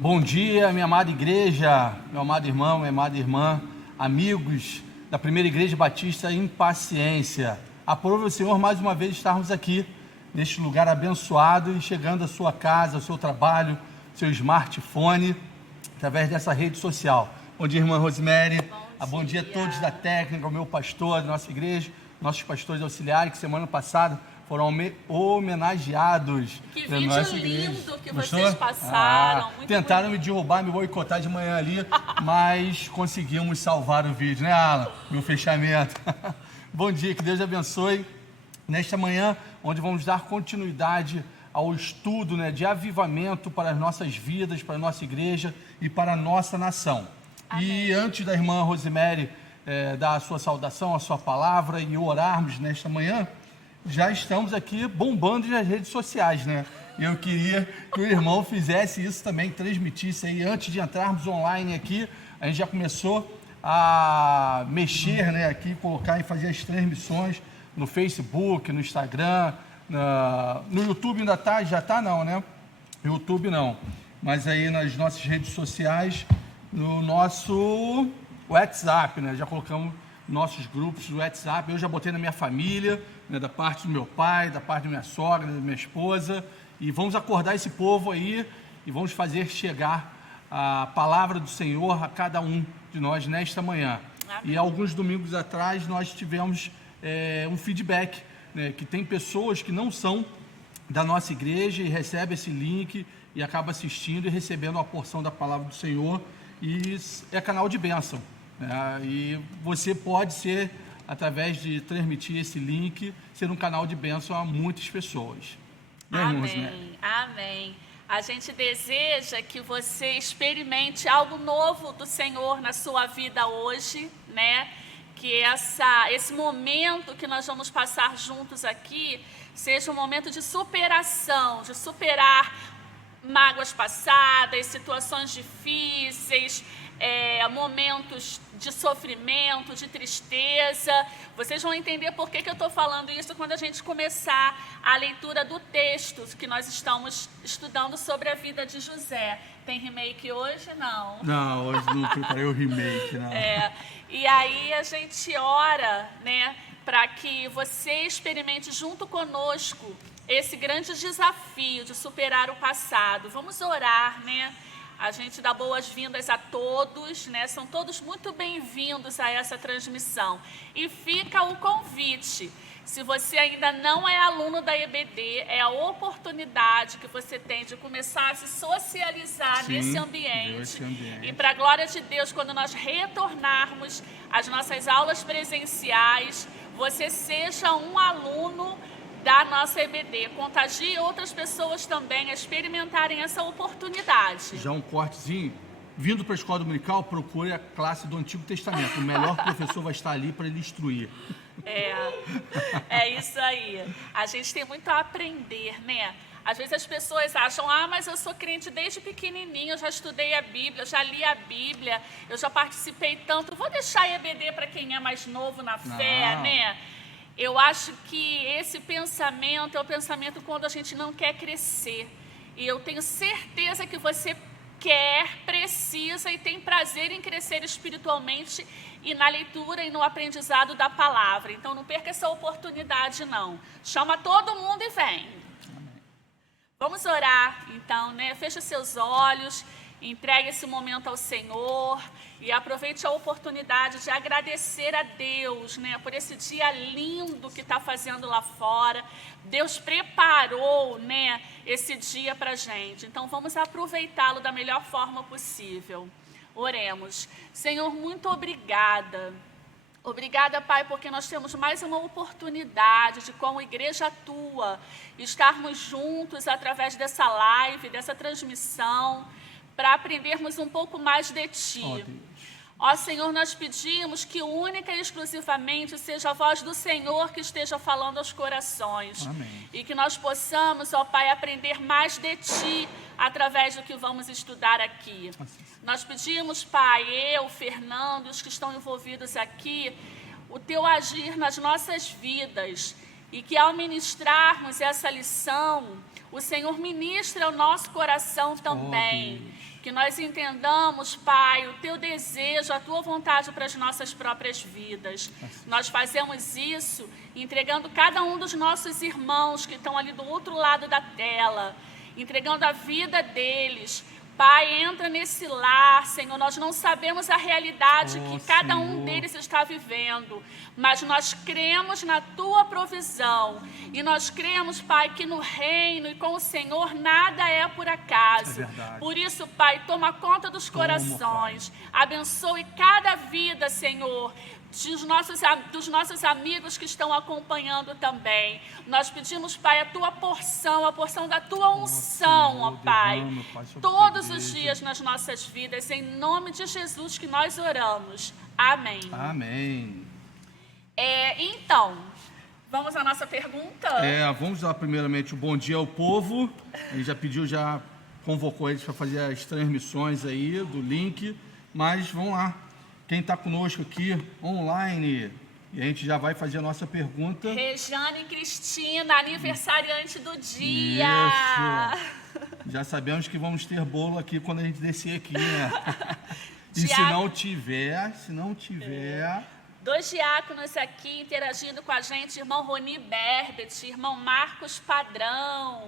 Bom dia, minha amada igreja, meu amado irmão, minha amada irmã, amigos da Primeira Igreja Batista Impaciência. Aprove o Senhor mais uma vez estarmos aqui, neste lugar abençoado e chegando à sua casa, ao seu trabalho, seu smartphone, através dessa rede social. Bom dia, irmã Rosemary. Bom dia a todos da técnica, ao meu pastor da nossa igreja, nossos pastores auxiliares, que semana passada foram homenageados. Que vídeo lindo que vocês passaram. Muito tentaram bonito. me derrubar, me boicotar de manhã ali, mas conseguimos salvar o vídeo, né, Alan? Meu fechamento. Bom dia, que Deus abençoe. Nesta manhã, onde vamos dar continuidade ao estudo, né, de avivamento para as nossas vidas, para a nossa igreja e para a nossa nação. Amém. E antes da irmã Rosemary dar a sua saudação, a sua palavra e orarmos nesta manhã, já estamos aqui bombando nas redes sociais, né? Eu queria que o irmão fizesse isso também, transmitisse aí, antes de entrarmos online aqui, a gente já começou a mexer, né, aqui, colocar e fazer as transmissões no Facebook, no Instagram, no YouTube ainda tá, já tá não, né? YouTube não, mas aí nas nossas redes sociais, no nosso WhatsApp, né? Já colocamos nossos grupos do WhatsApp, eu já botei na minha família, né, da parte do meu pai, da parte da minha sogra, da minha esposa, e vamos acordar esse povo aí e vamos fazer chegar a palavra do Senhor a cada um de nós nesta manhã. Amém. E alguns domingos atrás nós tivemos um feedback, né, que tem pessoas que não são da nossa igreja e recebem esse link e acabam assistindo e recebendo a porção da palavra do Senhor, e é canal de bênção. E você pode ser, através de transmitir esse link, ser um canal de bênção a muitas pessoas. Amém, amém. A gente deseja que você experimente algo novo do Senhor na sua vida hoje, né? Que esse momento que nós vamos passar juntos aqui seja um momento de superação, de superar mágoas passadas, situações difíceis, momentos de sofrimento, de tristeza. Vocês vão entender por que eu estou falando isso quando a gente começar a leitura do texto que nós estamos estudando sobre a vida de José. Tem remake hoje? Não. Não, hoje não preparei o remake, não. E aí a gente ora, né, para que você experimente junto conosco esse grande desafio de superar o passado. Vamos orar, né? A gente dá boas-vindas a todos, né? São todos muito bem-vindos a essa transmissão. E fica o convite. Se você ainda não é aluno da EBD, é a oportunidade que você tem de começar a se socializar nesse ambiente. E para a glória de Deus, quando nós retornarmos às nossas aulas presenciais, você seja um aluno da nossa EBD, contagie outras pessoas também a experimentarem essa oportunidade. Já um cortezinho, vindo para a escola dominical, procure a classe do Antigo Testamento, o melhor professor vai estar ali para ele instruir. É isso aí, a gente tem muito a aprender, né? Às vezes as pessoas acham, mas eu sou crente desde pequenininho, eu já estudei a Bíblia, eu já li a Bíblia, eu já participei tanto, vou deixar a EBD para quem é mais novo na fé, né? Eu acho que esse pensamento é o pensamento quando a gente não quer crescer. E eu tenho certeza que você quer, precisa e tem prazer em crescer espiritualmente e na leitura e no aprendizado da palavra. Então não perca essa oportunidade não. Chama todo mundo e vem. Vamos orar então, né? Feche seus olhos, entregue esse momento ao Senhor. E aproveite a oportunidade de agradecer a Deus, né, por esse dia lindo que está fazendo lá fora. Deus preparou, né, esse dia para a gente. Então, vamos aproveitá-lo da melhor forma possível. Oremos. Senhor, muito obrigada. Obrigada, Pai, porque nós temos mais uma oportunidade de, como igreja tua, estarmos juntos através dessa live, dessa transmissão, para aprendermos um pouco mais de Ti. Ó Senhor, nós pedimos que única e exclusivamente seja a voz do Senhor que esteja falando aos corações. Amém. E que nós possamos, ó Pai, aprender mais de Ti através do que vamos estudar aqui. Nós pedimos, Pai, eu, Fernando, os que estão envolvidos aqui, o Teu agir nas nossas vidas. E que ao ministrarmos essa lição, o Senhor ministra o nosso coração também. Que nós entendamos, Pai, o Teu desejo, a Tua vontade para as nossas próprias vidas. Nós fazemos isso entregando cada um dos nossos irmãos que estão ali do outro lado da tela, entregando a vida deles. Pai, entra nesse lar, Senhor, nós não sabemos a realidade que cada um deles está vivendo, mas nós cremos na Tua provisão, e nós cremos, Pai, que no reino e com o Senhor nada é por acaso. Por isso, Pai, toma conta dos corações, abençoe cada vida, Senhor, dos nossos amigos que estão acompanhando também. Nós pedimos, Pai, a Tua porção, a porção da Tua unção, ó Pai, todos os dias nas nossas vidas, em nome de Jesus que nós oramos. Amém. Amém. Então, vamos à nossa pergunta? Vamos dar primeiramente o bom dia ao povo. Ele já convocou eles para fazer as transmissões aí do link, mas vamos lá. Quem está conosco aqui online, e a gente já vai fazer a nossa pergunta. Rejane Cristina, aniversariante do dia. Isso. Já sabemos que vamos ter bolo aqui quando a gente descer aqui, né? E se não tiver... 2 diáconos aqui interagindo com a gente, irmão Roni Berbet, irmão Marcos Padrão.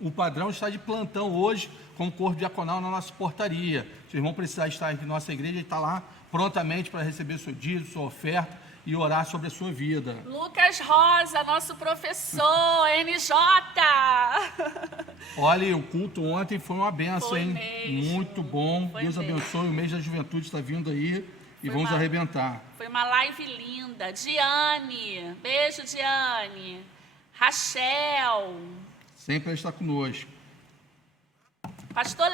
O Padrão está de plantão hoje como corpo diaconal na nossa portaria. Se o irmão precisar estar aqui na nossa igreja, ele está lá prontamente para receber seu dízimo, sua oferta e orar sobre a sua vida. Lucas Rosa, nosso professor, NJ. Olha, o culto ontem foi uma benção, Foi hein? mesmo. Muito bom. Foi Deus mesmo. abençoe. O mês da juventude está vindo aí e vamos arrebentar. Foi uma live linda. Diane, beijo, Diane. Rachel. Sempre está conosco. Pastor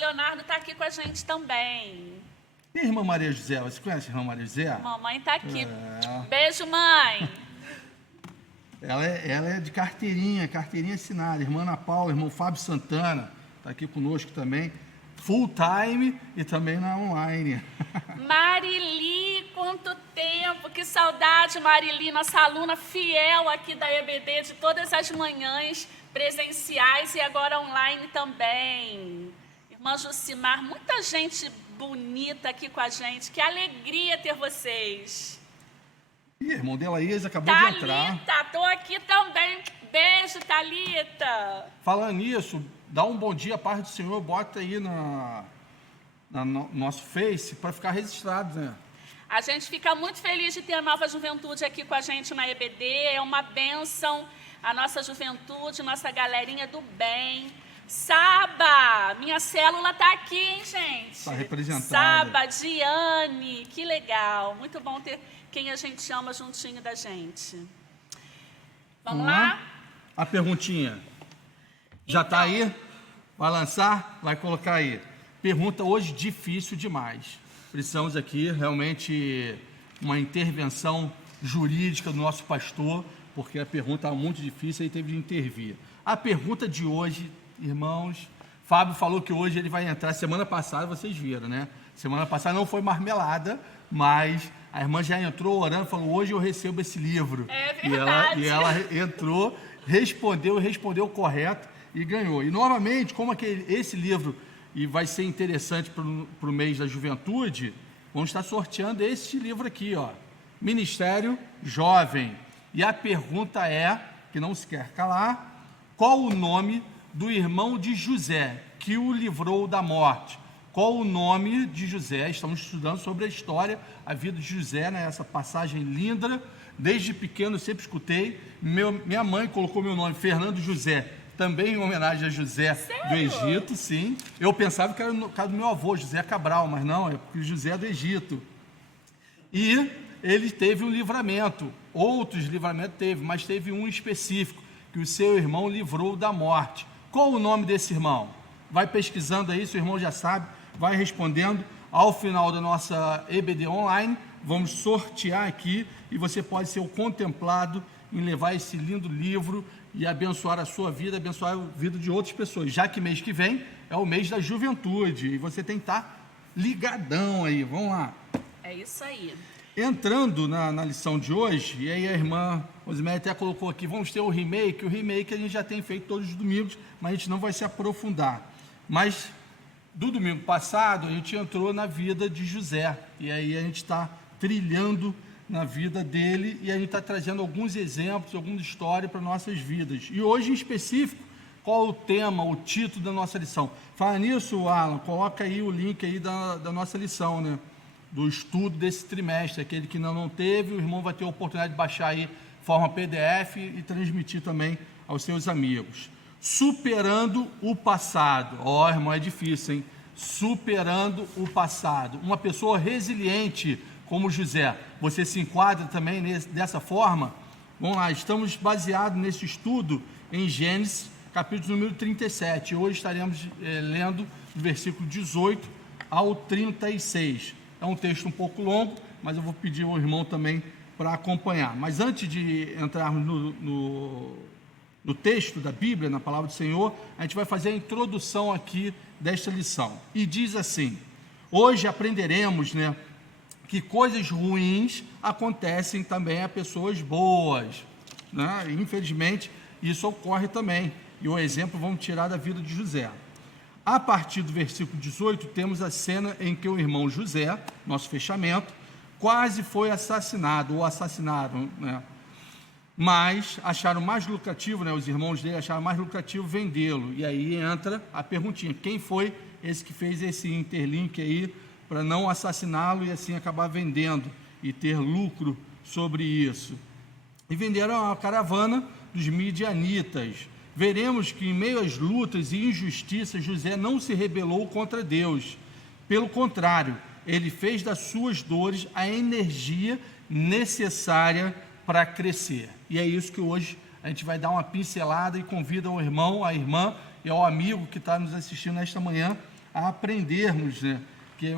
Leonardo está aqui com a gente também. E a irmã Maria José? Você conhece a irmã Maria José? Mamãe está aqui. Beijo, mãe. Ela é de carteirinha assinada. Irmã Ana Paula, irmão Fábio Santana, está aqui conosco também. Full time e também na online. Marili, quanto tempo, que saudade, Marili, nossa aluna fiel aqui da EBD, de todas as manhãs presenciais e agora online também. Irmã Jucimar, muita gente bonita aqui com a gente, que alegria ter vocês. Ih, irmão Delaías acabou de entrar. Thalita, tô aqui também. Beijo, Thalita. Falando nisso, dá um bom dia, paz do Senhor, bota aí no nosso Face para ficar registrado, né? A gente fica muito feliz de ter a nova juventude aqui com a gente na EBD, é uma bênção a nossa juventude, nossa galerinha do bem. Saba, minha célula tá aqui, hein, gente? Está representada. Saba, Diane, que legal. Muito bom ter quem a gente ama juntinho da gente. Vamos lá? A perguntinha. Já está aí? Vai lançar? Vai colocar aí. Pergunta hoje difícil demais. Precisamos aqui realmente uma intervenção jurídica do nosso pastor, porque a pergunta é muito difícil e teve de intervir. A pergunta de hoje, irmãos, Fábio falou que hoje ele vai entrar. Semana passada vocês viram, né? Semana passada não foi marmelada, mas a irmã já entrou orando, falou: hoje eu recebo esse livro. É verdade. E ela entrou, respondeu correto e ganhou. E novamente, como esse livro e vai ser interessante para o mês da juventude, vamos estar sorteando este livro aqui, ó, Ministério Jovem. E a pergunta é, que não se quer calar: qual o nome do irmão de José que o livrou da morte? Qual o nome de José? Estamos estudando sobre a história, a vida de José, né? Essa passagem linda. Desde pequeno eu sempre escutei. Minha mãe colocou meu nome, Fernando José, também em homenagem a José. Sério? Do Egito, sim. Eu pensava que era no caso do meu avô, José Cabral, mas não, é porque José é do Egito. E ele teve um livramento. Outros livramentos teve, mas teve um específico, que o seu irmão livrou da morte. Qual o nome desse irmão? Vai pesquisando aí, seu irmão já sabe, vai respondendo. Ao final da nossa EBD Online, vamos sortear aqui e você pode ser o contemplado em levar esse lindo livro e abençoar a sua vida, abençoar a vida de outras pessoas, já que mês que vem é o mês da juventude e você tem que estar ligadão aí. Vamos lá. É isso aí. Entrando na lição de hoje, e aí a irmã Rosiméria até colocou aqui, vamos ter o remake a gente já tem feito todos os domingos, mas a gente não vai se aprofundar. Mas do domingo passado, a gente entrou na vida de José, e aí a gente está trilhando na vida dele, e a gente está trazendo alguns exemplos, alguma história para nossas vidas. E hoje, em específico, qual o tema, o título da nossa lição? Fala nisso, Alan, coloca aí o link aí da nossa lição, né? Do estudo desse trimestre. Aquele que ainda não teve, o irmão vai ter a oportunidade de baixar aí forma PDF e transmitir também aos seus amigos. Superando o passado. Ó, irmão, é difícil, hein? Superando o passado. Uma pessoa resiliente como José. Você se enquadra também dessa forma? Vamos lá, estamos baseados nesse estudo em Gênesis, capítulo número 37. Hoje estaremos lendo do versículo 18 ao 36. É um texto um pouco longo, mas eu vou pedir ao irmão também para acompanhar. Mas antes de entrarmos no texto da Bíblia, na palavra do Senhor, a gente vai fazer a introdução aqui desta lição. E diz assim: hoje aprenderemos, que coisas ruins acontecem também a pessoas boas, Infelizmente, isso ocorre também. E o exemplo vamos tirar da vida de José. A partir do versículo 18, temos a cena em que o irmão José, nosso fechamento, quase foi assassinado, ou assassinaram, Mas acharam mais lucrativo, os irmãos dele acharam mais lucrativo vendê-lo. E aí entra a perguntinha: quem foi esse que fez esse interlink aí para não assassiná-lo e assim acabar vendendo e ter lucro sobre isso? E venderam a caravana dos midianitas. Veremos que em meio às lutas e injustiças, José não se rebelou contra Deus. Pelo contrário, ele fez das suas dores a energia necessária para crescer. E é isso que hoje a gente vai dar uma pincelada e convida o irmão, a irmã e ao amigo que está nos assistindo nesta manhã a aprendermos, que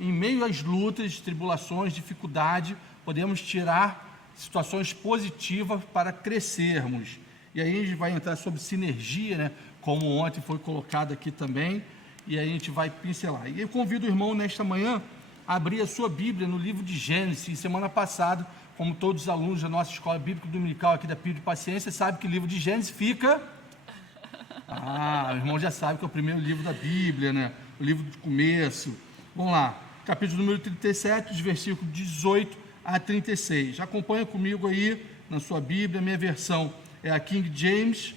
em meio às lutas, tribulações, dificuldade, podemos tirar situações positivas para crescermos. E aí a gente vai entrar sobre sinergia, como ontem foi colocado aqui também, e aí a gente vai pincelar. E eu convido o irmão nesta manhã a abrir a sua Bíblia no livro de Gênesis. Semana passada, como todos os alunos da nossa escola bíblica dominical aqui da Pio de Paciência, sabe que o livro de Gênesis fica... o irmão já sabe que é o primeiro livro da Bíblia, o livro do começo. Vamos lá, capítulo número 37, dos versículos 18 a 36. Acompanha comigo aí na sua Bíblia, minha versão é a King James,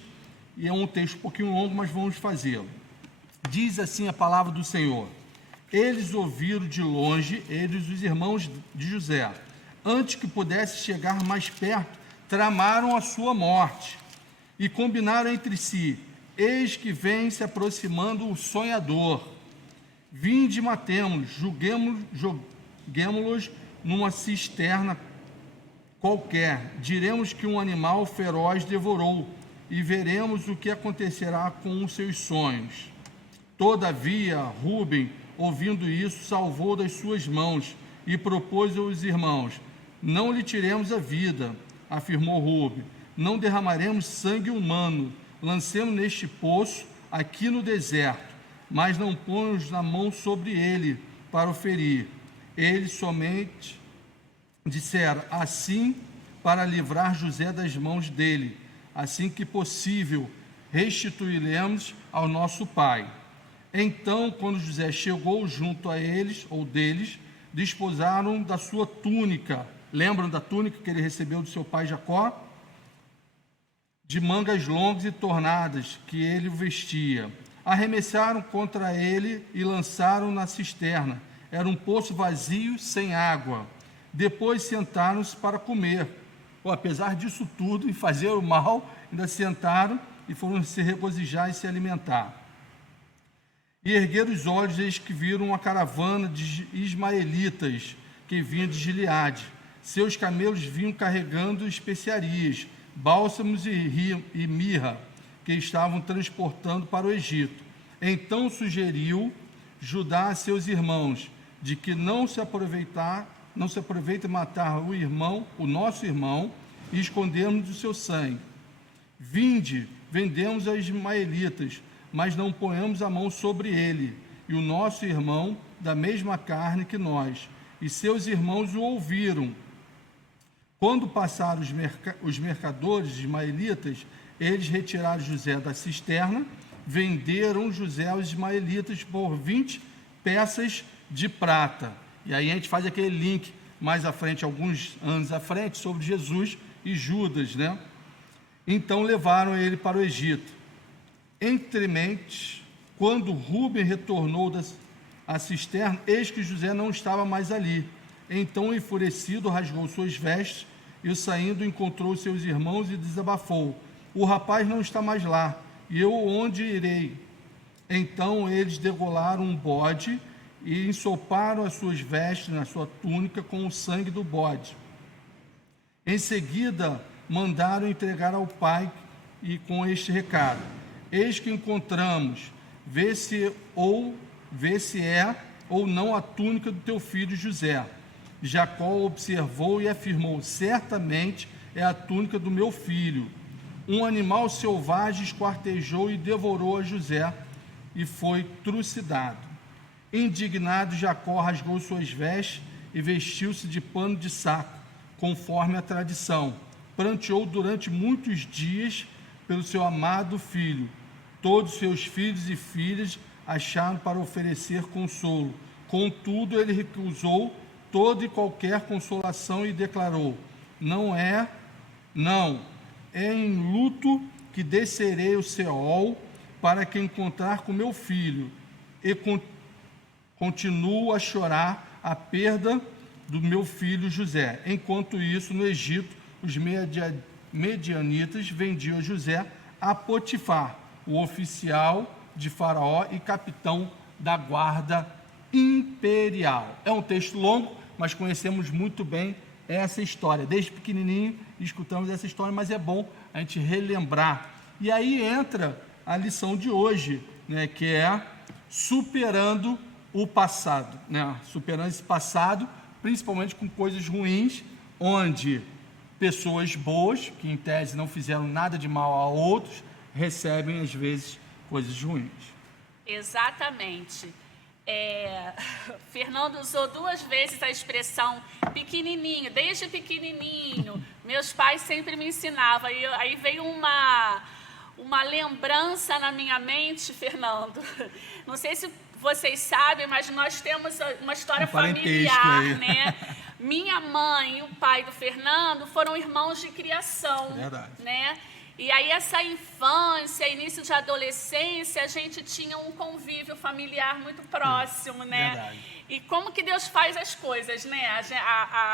e é um texto um pouquinho longo, mas vamos fazê-lo. Diz assim a palavra do Senhor: eles ouviram de longe, eles, os irmãos de José, antes que pudesse chegar mais perto, tramaram a sua morte, e combinaram entre si: eis que vem se aproximando o sonhador, vinde e matemo-los, julguemo-los numa cisterna qualquer, diremos que um animal feroz devorou, e veremos o que acontecerá com os seus sonhos. Todavia, Rúben, ouvindo isso, salvou das suas mãos, e propôs aos irmãos: não lhe tiremos a vida, afirmou Rúben, não derramaremos sangue humano, lancemos neste poço, aqui no deserto, mas não ponhamos na mão sobre ele para o ferir. Eles somente disseram assim para livrar José das mãos dele, assim que possível restituiremos ao nosso pai. Então, quando José chegou junto a eles, ou deles, desposaram da sua túnica. Lembram da túnica que ele recebeu do seu pai Jacó? De mangas longas e tornadas, que ele o vestia. Arremessaram contra ele e lançaram na cisterna. Era um poço vazio, sem água. Depois sentaram-se para comer. Apesar disso tudo, e fazer o mal, ainda sentaram e foram se regozijar e se alimentar. E ergueram os olhos, eis que viram uma caravana de ismaelitas que vinha de Gileade. Seus camelos vinham carregando especiarias, bálsamos e mirra, que estavam transportando para o Egito. Então sugeriu Judá a seus irmãos, de que não se aproveita matar o nosso irmão, e escondermos o seu sangue. Vinde, vendemos aos ismaelitas, mas não ponhamos a mão sobre ele, e o nosso irmão da mesma carne que nós. E seus irmãos o ouviram. Quando passaram os mercadores ismaelitas, eles retiraram José da cisterna venderam José aos ismaelitas por 20 peças de prata. E aí a gente faz aquele link mais à frente, alguns anos à frente, sobre Jesus e Judas, né? Então levaram ele para o Egito. Entrementes, quando Rúben retornou da cisterna, eis que José não estava mais ali. Então, enfurecido, rasgou suas vestes e, saindo, encontrou seus irmãos e desabafou: o rapaz não está mais lá, e eu onde irei? Então eles degolaram um bode e ensoparam as suas vestes na sua túnica com o sangue do bode. Em seguida, mandaram entregar ao pai e com este recado: eis que encontramos, vê se é ou não a túnica do teu filho José. Jacó observou e afirmou: certamente é a túnica do meu filho. Um animal selvagem esquartejou e devorou a José e foi trucidado. Indignado, Jacó rasgou suas vestes e vestiu-se de pano de saco, conforme a tradição. Pranteou durante muitos dias pelo seu amado filho. Todos seus filhos e filhas acharam para oferecer consolo. Contudo, ele recusou toda e qualquer consolação e declarou: não, é em luto que descerei o Seol para que encontrar com meu filho, e continuo a chorar a perda do meu filho José. Enquanto isso, no Egito, os medianitas vendiam José a Potifar, o oficial de Faraó e capitão da guarda imperial. É um texto longo, mas conhecemos muito bem essa história. Desde pequenininho escutamos essa história, mas é bom a gente relembrar. E aí entra a lição de hoje, né, que é superando o passado, né? Superando esse passado, principalmente com coisas ruins, onde pessoas boas, que em tese não fizeram nada de mal a outros, recebem às vezes coisas ruins. Exatamente. Fernando usou 2 vezes a expressão pequenininho, desde pequenininho. Meus pais sempre me ensinavam. Aí veio uma lembrança na minha mente, Fernando. Não sei se vocês sabem, mas nós temos uma história familiar, né? Minha mãe e o pai do Fernando foram irmãos de criação, né? E aí essa infância, início de adolescência, a gente tinha um convívio familiar muito próximo, né? Verdade. E como que Deus faz as coisas, né?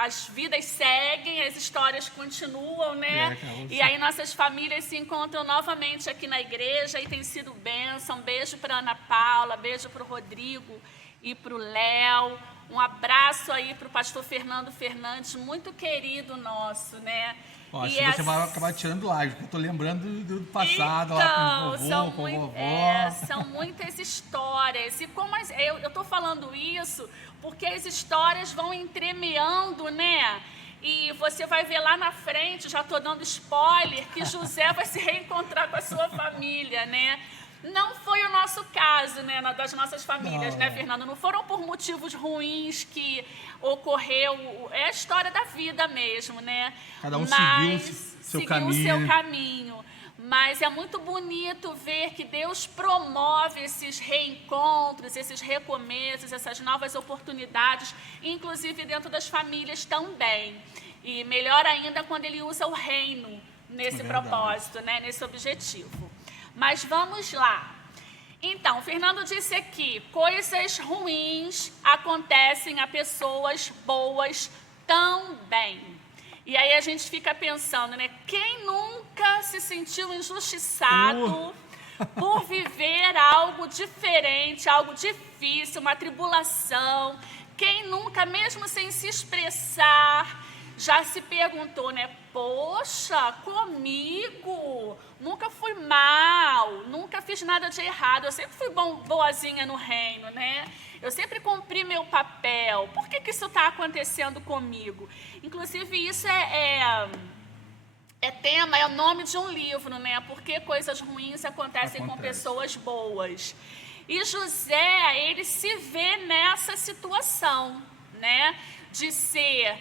As vidas seguem, as histórias continuam, né? E aí nossas famílias se encontram novamente aqui na igreja e tem sido bênção. Um beijo para Ana Paula, beijo para o Rodrigo e para o Léo. Um abraço aí para o pastor Fernando Fernandes, muito querido nosso, né? Ó, se você vai acabar tirando live, porque eu tô lembrando do passado, então, lá com o vovô. São muitas histórias. E como eu tô falando isso porque as histórias vão entremeando, né? E você vai ver lá na frente, já tô dando spoiler, que José vai se reencontrar com a sua família, né? Não foi o nosso caso, né, das nossas famílias, né, Fernando? Não foram por motivos ruins que ocorreu. É a história da vida mesmo, né? Cada um seguiu seu caminho. Mas é muito bonito ver que Deus promove esses reencontros, esses recomeços, essas novas oportunidades, inclusive dentro das famílias também. E melhor ainda quando Ele usa o reino nesse propósito, né, nesse objetivo. Mas vamos lá. Então, o Fernando disse aqui, coisas ruins acontecem a pessoas boas também. E aí a gente fica pensando, né? Quem nunca se sentiu injustiçado por viver algo diferente, algo difícil, uma tribulação? Quem nunca, mesmo sem se expressar, já se perguntou, né? Poxa, comigo, nunca fui mal, nunca fiz nada de errado, eu sempre fui boazinha no reino, né? Eu sempre cumpri meu papel, por que isso está acontecendo comigo? Inclusive, isso é o nome de um livro, né? Por que coisas ruins acontecem com pessoas boas? E José, ele se vê nessa situação, né? De ser...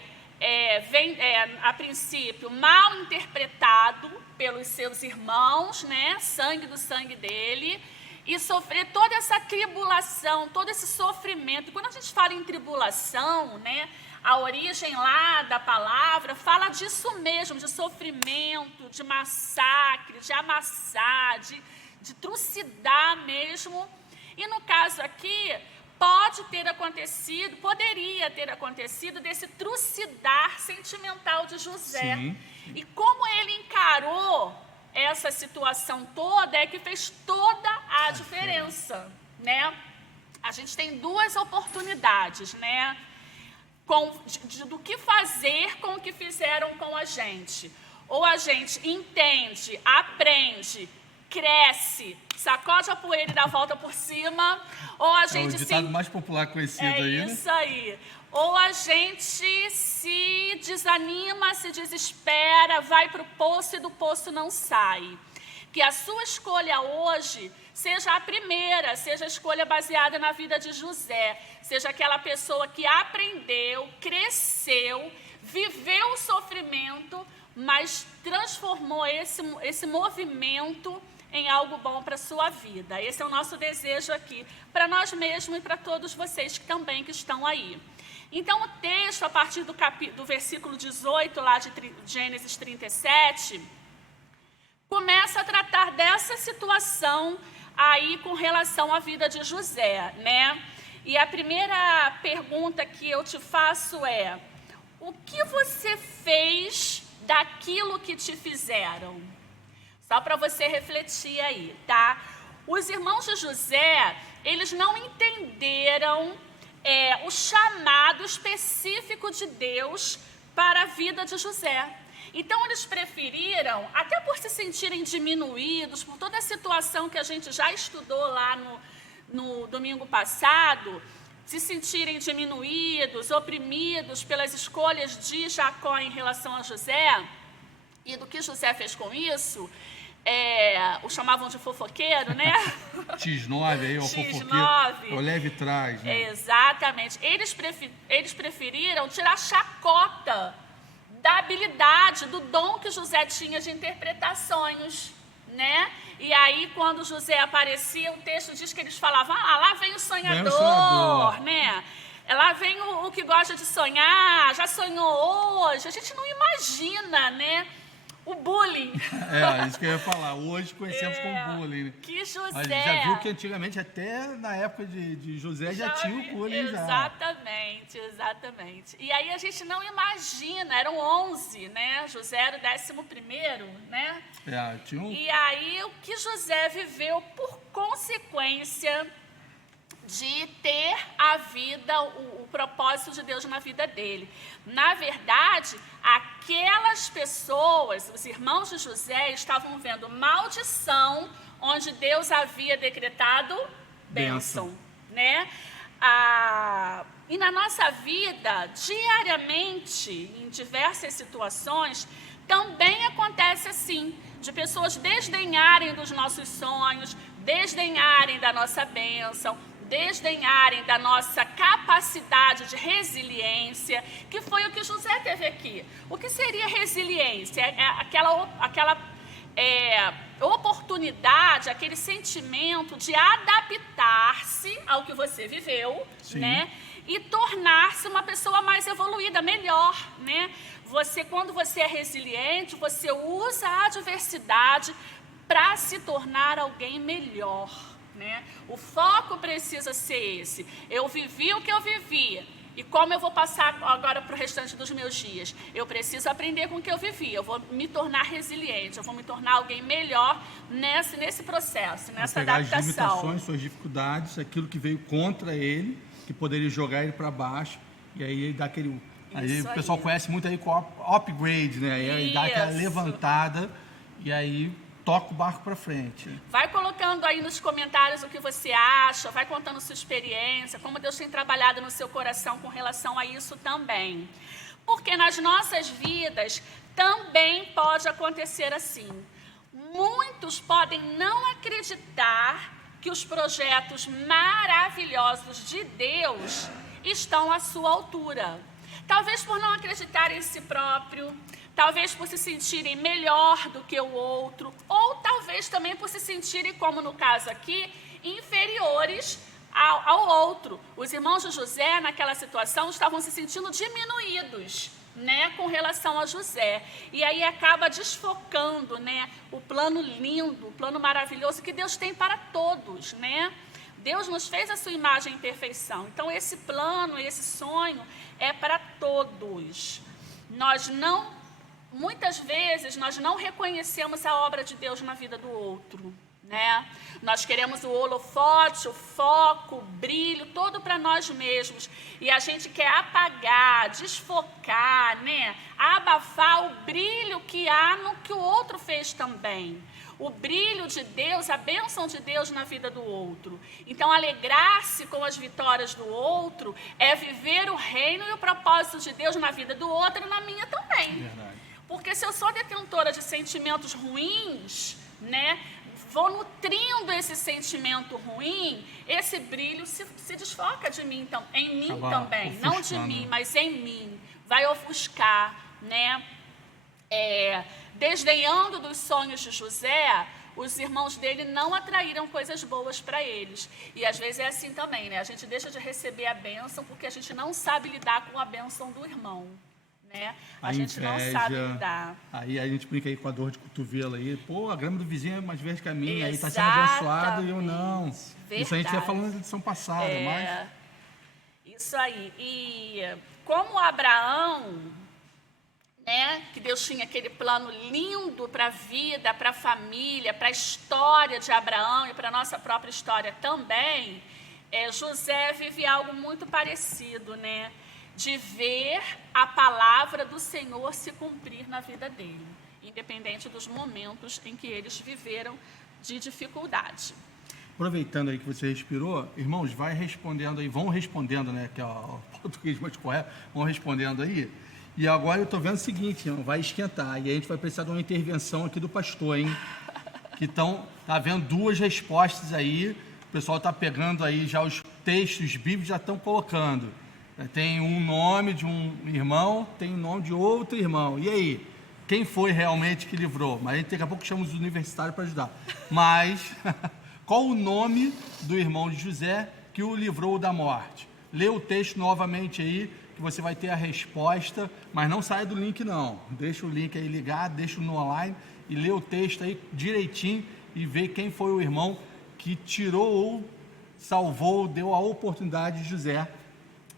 a princípio, mal interpretado pelos seus irmãos, né? Sangue do sangue dele. e sofrer toda essa tribulação, todo esse sofrimento. E quando a gente fala em tribulação, né, a origem lá da palavra fala disso mesmo, de sofrimento, de massacre, de amassar, de trucidar mesmo. E no caso aqui, poderia ter acontecido desse trucidar sentimental de José. Sim. E como ele encarou essa situação toda é que fez toda a diferença, né? A gente tem duas oportunidades, né? Do que fazer com o que fizeram com a gente. Ou a gente entende, aprende, cresce, sacode a poeira e dá a volta por cima, ou a gente o ditado mais popular conhecido aí, né? isso aí. Ou a gente se desanima, se desespera, vai para o poço e do poço não sai. Que a sua escolha hoje seja a primeira, seja a escolha baseada na vida de José, seja aquela pessoa que aprendeu, cresceu, viveu o sofrimento, mas transformou esse movimento em algo bom para a sua vida. Esse é o nosso desejo aqui, para nós mesmos e para todos vocês que também que estão aí. Então, o texto, a partir do versículo 18, lá de Gênesis 37, começa a tratar dessa situação aí com relação à vida de José, né? E a primeira pergunta que eu te faço é: o que você fez daquilo que te fizeram? Só para você refletir aí, tá? Os irmãos de José, eles não entenderam o chamado específico de Deus para a vida de José. Então, eles preferiram, até por se sentirem diminuídos, por toda a situação que a gente já estudou lá no domingo passado, se sentirem diminuídos, oprimidos pelas escolhas de Jacó em relação a José, e do que José fez com isso, o chamavam de fofoqueiro, né? X9 aí, o X9. fofoqueiro, o leve trás, né? Exatamente. Eles preferiram tirar chacota da habilidade, do dom que José tinha de interpretar sonhos, né? E aí, quando José aparecia, o texto diz que eles falavam: lá vem o sonhador, né? Lá vem o que gosta de sonhar, já sonhou hoje. A gente não imagina, né? O bullying. Isso que eu ia falar. Hoje conhecemos como bullying, né? Que José... Mas já viu que antigamente, até na época de José, já tinha o bullying já. Exatamente. E aí a gente não imagina, eram 11, né? José era o 11º, né? Tinha um... E aí o que José viveu por consequência de ter a vida, o propósito de Deus na vida dele. Na verdade, aquelas pessoas, os irmãos de José, estavam vendo maldição onde Deus havia decretado bênção, né? E na nossa vida, diariamente, em diversas situações, também acontece assim, de pessoas desdenharem dos nossos sonhos, desdenharem da nossa bênção, desdenharem da nossa capacidade de resiliência, que foi o que José teve aqui. O que seria resiliência? Aquela oportunidade, aquele sentimento de adaptar-se ao que você viveu, né? E tornar-se uma pessoa mais evoluída, melhor, né? Quando você é resiliente, você usa a adversidade para se tornar alguém melhor, né? O foco precisa ser esse. Eu vivi o que eu vivi. E como eu vou passar agora para o restante dos meus dias? Eu preciso aprender com o que eu vivi. Eu vou me tornar resiliente. Eu vou me tornar alguém melhor nesse processo, nessa adaptação. As limitações, suas dificuldades, aquilo que veio contra ele, que poderia jogar ele para baixo. E aí ele dá aquele... Aí o pessoal conhece muito aí com upgrade, né? Aí dá aquela levantada e aí... toca o barco para frente. Vai colocando aí nos comentários o que você acha, vai contando sua experiência, como Deus tem trabalhado no seu coração com relação a isso também. Porque nas nossas vidas também pode acontecer assim. Muitos podem não acreditar que os projetos maravilhosos de Deus estão à sua altura. Talvez por não acreditar em si próprio, talvez por se sentirem melhor do que o outro, ou talvez também por se sentirem, como no caso aqui, inferiores ao outro. Os irmãos de José, naquela situação, estavam se sentindo diminuídos, né, com relação a José. E aí acaba desfocando, né, o plano lindo, o plano maravilhoso que Deus tem para todos, né? Deus nos fez a sua imagem em perfeição. Então, esse plano, esse sonho é para todos. Muitas vezes, nós não reconhecemos a obra de Deus na vida do outro, né? Nós queremos o holofote, o foco, o brilho, todo para nós mesmos. E a gente quer apagar, desfocar, né? Abafar o brilho que há no que o outro fez também. O brilho de Deus, a bênção de Deus na vida do outro. Então, alegrar-se com as vitórias do outro é viver o reino e o propósito de Deus na vida do outro e na minha também. Verdade. Porque se eu sou detentora de sentimentos ruins, né, vou nutrindo esse sentimento ruim, esse brilho se desfoca de mim, então, em mim também. Não de mim, mas em mim. Vai ofuscar, né? Desdenhando dos sonhos de José, os irmãos dele não atraíram coisas boas para eles. E às vezes é assim também, né? A gente deixa de receber a bênção porque a gente não sabe lidar com a bênção do irmão, né? A gente inveja, não sabe lidar. Aí a gente brinca aí com a dor de cotovelo aí. Pô, a grama do vizinho é mais verde que a minha, aí tá sendo abençoado e eu não. Verdade. Isso a gente ia falando na edição passada, mas... Isso aí. E como Abraão, né, que Deus tinha aquele plano lindo para a vida, para a família, para a história de Abraão e para a nossa própria história também, José vive algo muito parecido, né? De ver a palavra do Senhor se cumprir na vida dele, independente dos momentos em que eles viveram de dificuldade. Aproveitando aí que você respirou, irmãos, vai respondendo aí, vão respondendo, né, que é o português mais correto, vão respondendo aí. E agora eu estou vendo o seguinte, vai esquentar, e aí a gente vai precisar de uma intervenção aqui do pastor, hein? Que tá vendo duas respostas aí, o pessoal está pegando aí já os textos bíblicos, já estão colocando. Tem um nome de um irmão, tem o nome de outro irmão. E aí, quem foi realmente que livrou? Mas a gente daqui a pouco chama os universitários para ajudar. Mas, qual o nome do irmão de José que o livrou da morte? Lê o texto novamente aí, que você vai ter a resposta, mas não saia do link não. Deixa o link aí ligado, deixa no online e lê o texto aí direitinho e vê quem foi o irmão que tirou ou salvou, deu a oportunidade de José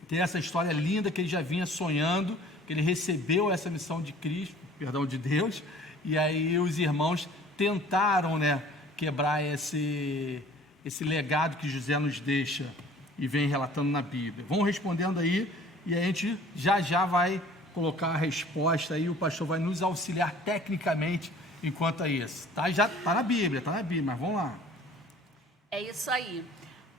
ter essa história linda que ele já vinha sonhando, que ele recebeu essa missão de Cristo, perdão, de Deus, e aí os irmãos tentaram, né, quebrar esse legado que José nos deixa e vem relatando na Bíblia. Vão respondendo aí e a gente já vai colocar a resposta aí, o pastor vai nos auxiliar tecnicamente enquanto é isso. Já tá na Bíblia, mas vamos lá. É isso aí.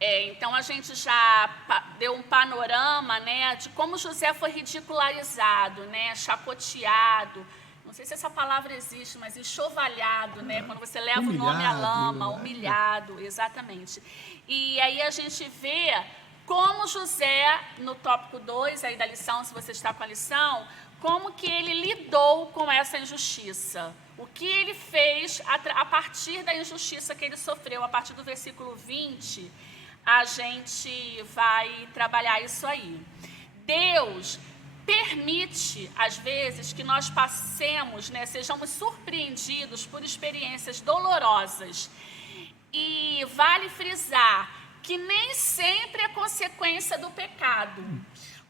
Então, a gente já deu um panorama, né, de como José foi ridicularizado, né, chacoteado, não sei se essa palavra existe, mas enxovalhado, né, quando você leva humilhado, o nome à lama, humilhado, exatamente. E aí a gente vê como José, no tópico 2 aí da lição, se você está com a lição, como que ele lidou com essa injustiça. O que ele fez a partir da injustiça que ele sofreu, a partir do versículo 20, a gente vai trabalhar isso aí. Deus permite, às vezes, que nós passemos, né, sejamos surpreendidos por experiências dolorosas. E vale frisar que nem sempre é consequência do pecado.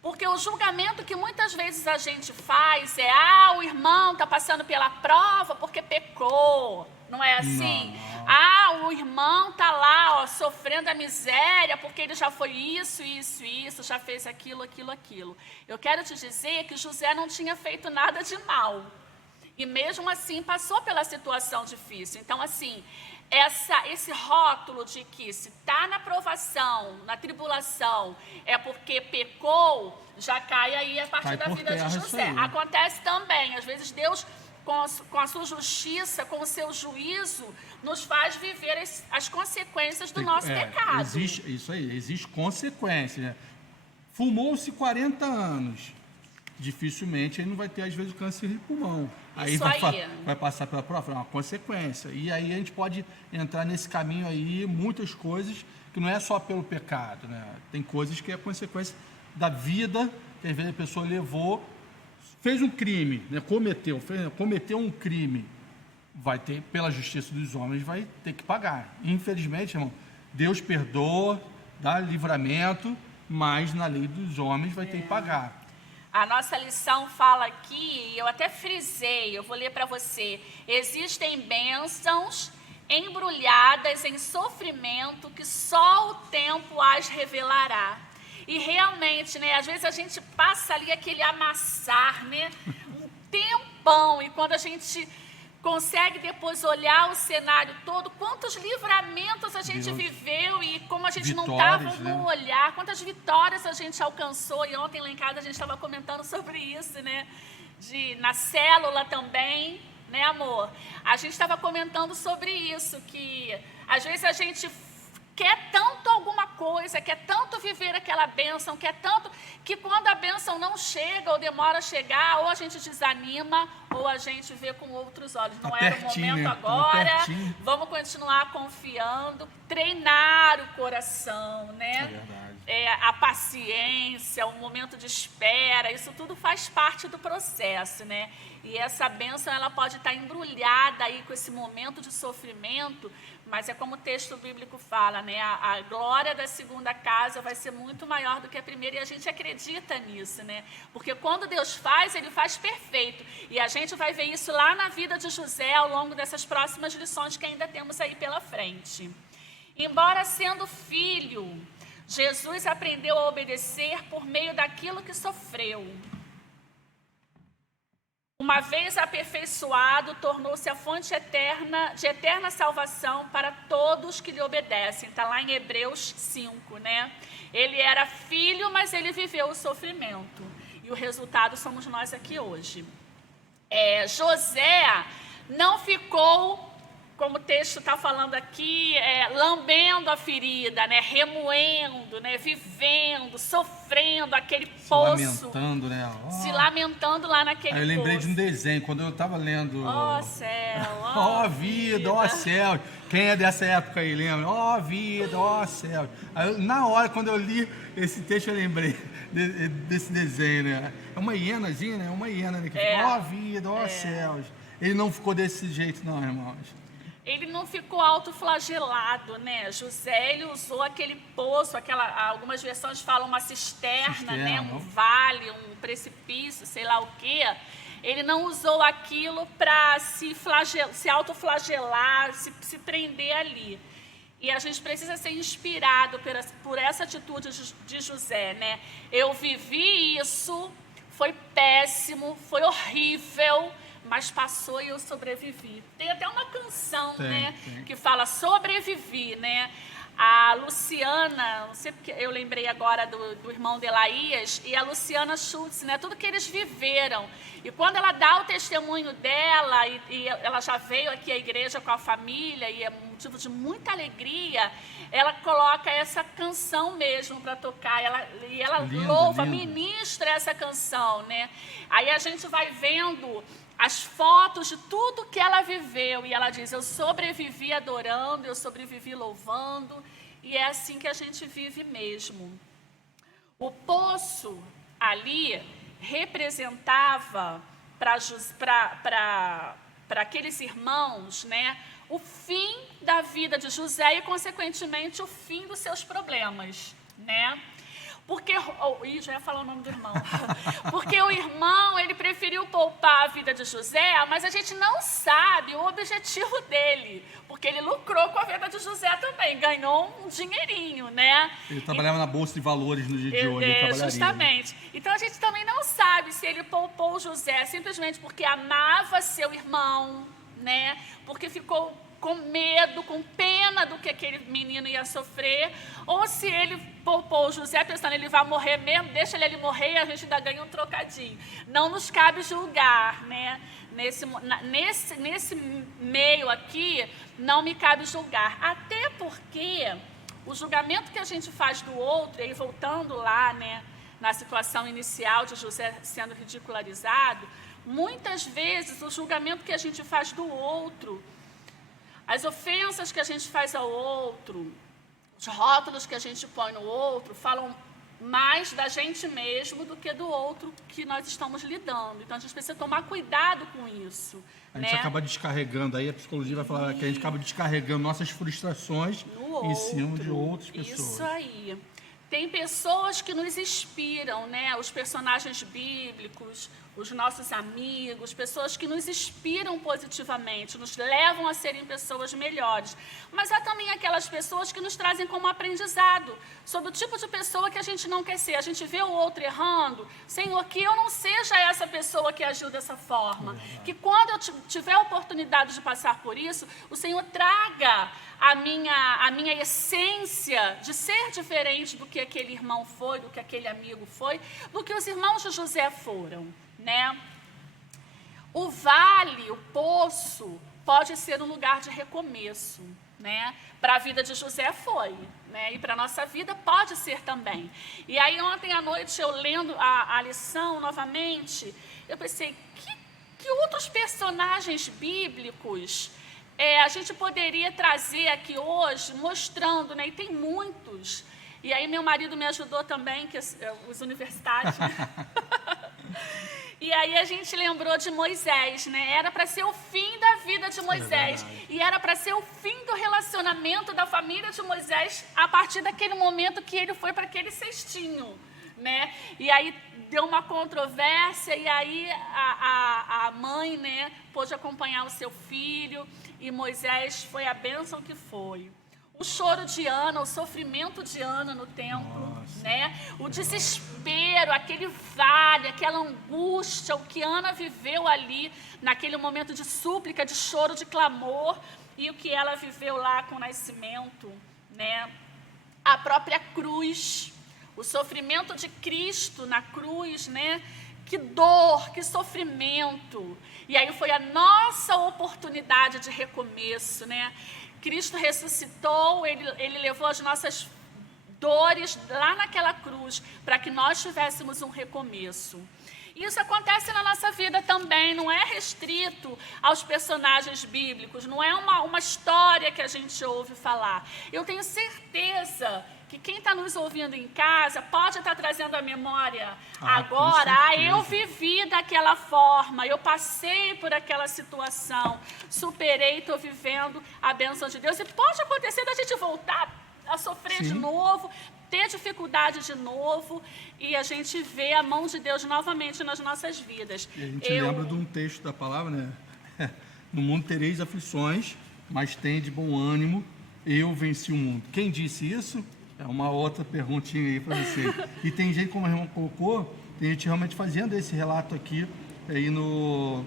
Porque o julgamento que muitas vezes a gente faz é: o irmão está passando pela prova porque pecou. Não é assim? Não. O irmão está lá, sofrendo a miséria porque ele já foi isso, já fez aquilo. Eu quero te dizer que José não tinha feito nada de mal. E mesmo assim passou pela situação difícil. Então, assim, esse rótulo de que se está na provação, na tribulação, é porque pecou, já cai aí a partir da vida de José. Acontece também, às vezes Deus, com a sua justiça, com o seu juízo, nos faz viver as consequências do nosso pecado. Existe consequência, né? Fumou-se 40 anos, dificilmente ele não vai ter, às vezes, câncer de pulmão. Aí Isso vai passar pela prova, é uma consequência. E aí a gente pode entrar nesse caminho aí, muitas coisas, que não é só pelo pecado, né? Tem coisas que é consequência da vida, que às vezes a pessoa levou, fez um crime, né? Cometeu um crime, vai ter, pela justiça dos homens, vai ter que pagar. Infelizmente, irmão, Deus perdoa, dá livramento, mas na lei dos homens vai ter que pagar. A nossa lição fala aqui, eu até frisei, eu vou ler para você. Existem bênçãos embrulhadas em sofrimento que só o tempo as revelará. E realmente, né, às vezes a gente passa ali aquele amassar, né, um tempão, e quando a gente consegue depois olhar o cenário todo, quantos livramentos a gente viveu e como a gente não estava no olhar, quantas vitórias a gente alcançou. E ontem lá em casa a gente estava comentando sobre isso, né? Na célula também, né, amor? A gente estava comentando sobre isso, que às vezes a gente quer tanto alguma coisa, quer tanto viver aquela bênção, quer tanto que quando a bênção não chega ou demora a chegar, ou a gente desanima, ou a gente vê com outros olhos. Não era o momento agora, vamos continuar confiando, treinar o coração, né? É verdade. A paciência, o momento de espera, isso tudo faz parte do processo, né? E essa bênção, ela pode estar embrulhada aí com esse momento de sofrimento, mas é como o texto bíblico fala, né? A glória da segunda casa vai ser muito maior do que a primeira, e a gente acredita nisso, né? Porque quando Deus faz, Ele faz perfeito. E a gente vai ver isso lá na vida de José ao longo dessas próximas lições que ainda temos aí pela frente. Embora sendo filho, Jesus aprendeu a obedecer por meio daquilo que sofreu. Uma vez aperfeiçoado, tornou-se a fonte de eterna salvação para todos que lhe obedecem. Está lá em Hebreus 5, né? Ele era filho, mas ele viveu o sofrimento. E o resultado somos nós aqui hoje. José não ficou, como o texto está falando aqui, lambendo a ferida, né? Remoendo, né? Vivendo, sofrendo aquele poço. Se lamentando, né? Se lamentando lá naquele poço. Aí eu lembrei de um desenho, quando eu estava lendo... Ó céu, ó vida, ó céu. Quem é dessa época aí, lembra? Ó vida, ó céu. Aí, na hora, quando eu li esse texto, eu lembrei desse desenho, né? É uma hienazinha, né? Uma hiena, né? Que fica, ó vida, ó céus. Ele não ficou desse jeito, não, irmãos. Ele não ficou autoflagelado, né? José, ele usou aquele poço, algumas versões falam uma cisterna, né? Um vale, um precipício, sei lá o quê. Ele não usou aquilo para se autoflagelar, se prender ali. E a gente precisa ser inspirado por essa atitude de José, né? Eu vivi isso, foi péssimo, foi horrível, mas passou e eu sobrevivi. Tem até uma canção, né, que fala sobrevivi, né? A Luciana, não sei porque eu lembrei agora do irmão de Elaías, e a Luciana Schultz, né? Tudo que eles viveram. E quando ela dá o testemunho dela, e ela já veio aqui à igreja com a família, e é motivo de muita alegria, ela coloca essa canção mesmo para tocar. Ela louva, ministra essa canção, né? Aí a gente vai vendo as fotos de tudo que ela viveu, e ela diz, eu sobrevivi adorando, eu sobrevivi louvando, e é assim que a gente vive mesmo. O poço ali representava para aqueles irmãos, né, o fim da vida de José e, consequentemente, o fim dos seus problemas, né? Porque, já ia falar o nome do irmão. Porque o irmão, ele preferiu poupar a vida de José, mas a gente não sabe o objetivo dele. Porque ele lucrou com a vida de José também, ganhou um dinheirinho, né? Ele trabalhava na Bolsa de Valores no dia de hoje. Justamente. Então a gente também não sabe se ele poupou José simplesmente porque amava seu irmão, né? Porque ficou com medo, com pena do que aquele menino ia sofrer, ou se ele poupou José pensando, ele vai morrer mesmo, deixa ele morrer e a gente ainda ganha um trocadinho. Não nos cabe julgar, né? Nesse meio aqui, não me cabe julgar. Até porque o julgamento que a gente faz do outro, e voltando lá, né, na situação inicial de José sendo ridicularizado, muitas vezes o julgamento que a gente faz do outro, as ofensas que a gente faz ao outro, os rótulos que a gente põe no outro, falam mais da gente mesmo do que do outro que nós estamos lidando. Então, a gente precisa tomar cuidado com isso. A gente acaba descarregando, aí a psicologia vai falar que a gente acaba descarregando nossas frustrações em cima de outras pessoas. Isso aí. Tem pessoas que nos inspiram, né? Os personagens bíblicos, os nossos amigos, pessoas que nos inspiram positivamente, nos levam a serem pessoas melhores. Mas há também aquelas pessoas que nos trazem como aprendizado sobre o tipo de pessoa que a gente não quer ser. A gente vê o outro errando, Senhor, que eu não seja essa pessoa que agiu dessa forma. Que quando eu tiver a oportunidade de passar por isso, o Senhor traga a minha essência de ser diferente do que aquele irmão foi, do que aquele amigo foi, do que os irmãos de José foram, né? O vale, o poço, pode ser um lugar de recomeço, né? Para a vida de José foi, né? E para a nossa vida pode ser também. E aí ontem à noite, eu lendo a lição novamente, eu pensei, que outros personagens bíblicos a gente poderia trazer aqui hoje, mostrando, né? E tem muitos. E aí meu marido me ajudou também, que os universitários. E aí a gente lembrou de Moisés, né? Era para ser o fim da vida de Moisés. E era para ser o fim do relacionamento da família de Moisés a partir daquele momento que ele foi para aquele cestinho, né? E aí deu uma controvérsia e aí a mãe, né, pôde acompanhar o seu filho e Moisés foi a bênção que foi. O choro de Ana, o sofrimento de Ana no templo, né? O desespero, aquele vale, aquela angústia, o que Ana viveu ali, naquele momento de súplica, de choro, de clamor, e o que ela viveu lá com o nascimento, né? A própria cruz, o sofrimento de Cristo na cruz, né? Que dor, que sofrimento. E aí foi a nossa oportunidade de recomeço, né? Cristo ressuscitou, ele levou as nossas dores lá naquela cruz, para que nós tivéssemos um recomeço. Isso acontece na nossa vida também, não é restrito aos personagens bíblicos, não é uma história que a gente ouve falar. Eu tenho certeza que quem está nos ouvindo em casa pode estar trazendo à memória agora, eu vivi daquela forma, eu passei por aquela situação, superei, estou vivendo a bênção de Deus. E pode acontecer da gente voltar a sofrer de novo, ter dificuldade de novo, e a gente vê a mão de Deus novamente nas nossas vidas. E a gente lembra de um texto da palavra, né? No mundo tereis aflições, mas tende bom ânimo, eu venci o mundo. Quem disse isso? É uma outra perguntinha aí para você. E tem gente, como a irmã colocou, tem gente realmente fazendo esse relato aqui aí no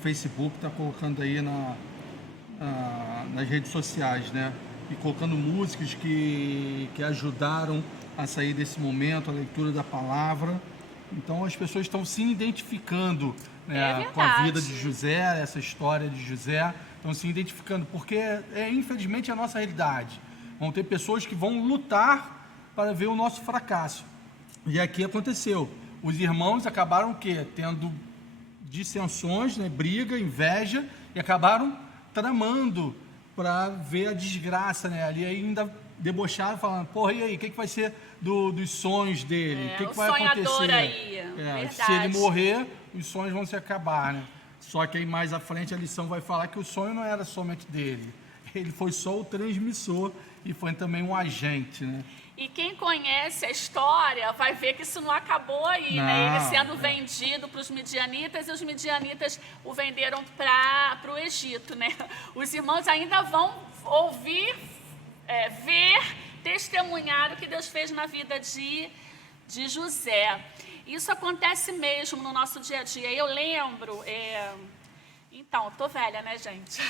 Facebook, está colocando aí nas redes sociais, né? E colocando músicas que ajudaram a sair desse momento, a leitura da palavra. Então as pessoas estão se identificando, né, com a vida de José, essa história de José, estão se identificando, porque infelizmente a nossa realidade. Vão ter pessoas que vão lutar para ver o nosso fracasso. E aqui aconteceu. Os irmãos acabaram o quê? Tendo dissensões, né, briga, inveja, e acabaram tramando para ver a desgraça, né? Ali ainda debocharam, falando, porra, e aí, o que vai ser dos sonhos dele? O que vai acontecer? Aí, se ele morrer, os sonhos vão se acabar, né? Só que aí mais à frente a lição vai falar que o sonho não era somente dele. Ele foi só o transmissor e foi também um agente, né? E quem conhece a história vai ver que isso não acabou aí, né? Ele sendo vendido para os midianitas e os midianitas o venderam para o Egito, né? Os irmãos ainda vão ouvir, ver, testemunhar o que Deus fez na vida de José. Isso acontece mesmo no nosso dia a dia. Eu lembro... Então, eu tô velha, né, gente?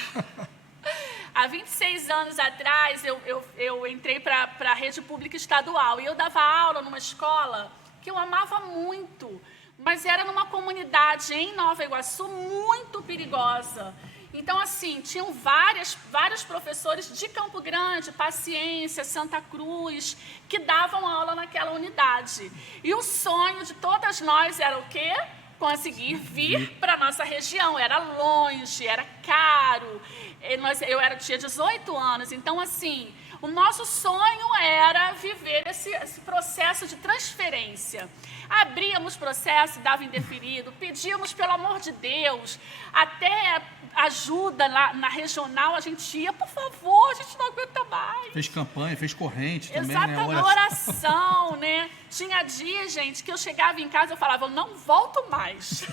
Há 26 anos atrás, eu entrei para a rede pública estadual e eu dava aula numa escola que eu amava muito, mas era numa comunidade em Nova Iguaçu muito perigosa. Então, assim, tinham vários professores de Campo Grande, Paciência, Santa Cruz, que davam aula naquela unidade. E o sonho de todas nós era o quê? Conseguir vir para a nossa região. Era longe, era caro. Eu tinha 18 anos, então, assim, o nosso sonho era viver esse processo de transferência. Abríamos processo, dava indeferido, pedíamos, pelo amor de Deus, até ajuda lá na regional, a gente ia, por favor, a gente não aguenta mais. Fez campanha, fez corrente também, exatamente, né? Oração, né? Tinha dia, gente, que eu chegava em casa e falava, eu não volto mais.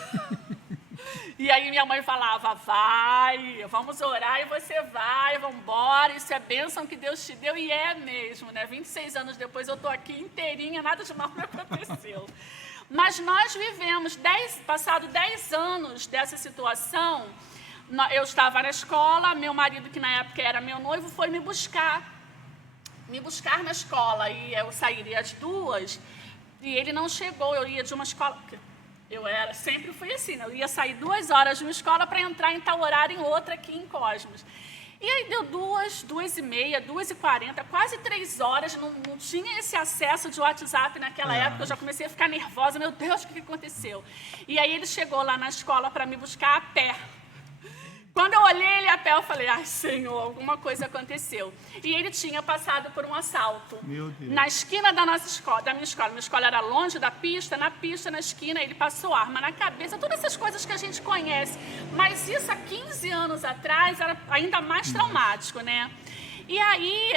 E aí minha mãe falava, vai, vamos orar e você vai, vamos embora, isso é bênção que Deus te deu, e é mesmo, né? 26 anos depois eu estou aqui inteirinha, nada de mal me aconteceu. Mas nós vivemos, passado 10 anos dessa situação, eu estava na escola, meu marido, que na época era meu noivo, foi me buscar na escola, e eu sairia às 2, e ele não chegou, eu ia de uma escola... sempre fui assim, né? Eu ia sair 2 horas de uma escola para entrar em tal horário em outra aqui em Cosmos. E aí deu 2h30, 2h40, quase 3 horas, não tinha esse acesso de WhatsApp naquela época, eu já comecei a ficar nervosa, meu Deus, o que aconteceu? E aí ele chegou lá na escola para me buscar a pé. Quando eu olhei ele a pé, eu falei, ai, Senhor, alguma coisa aconteceu. E ele tinha passado por um assalto. Meu Deus. Na esquina da minha escola. Minha escola era longe da pista, na esquina, ele passou arma na cabeça, todas essas coisas que a gente conhece. Mas isso há 15 anos atrás era ainda mais traumático, né? E aí,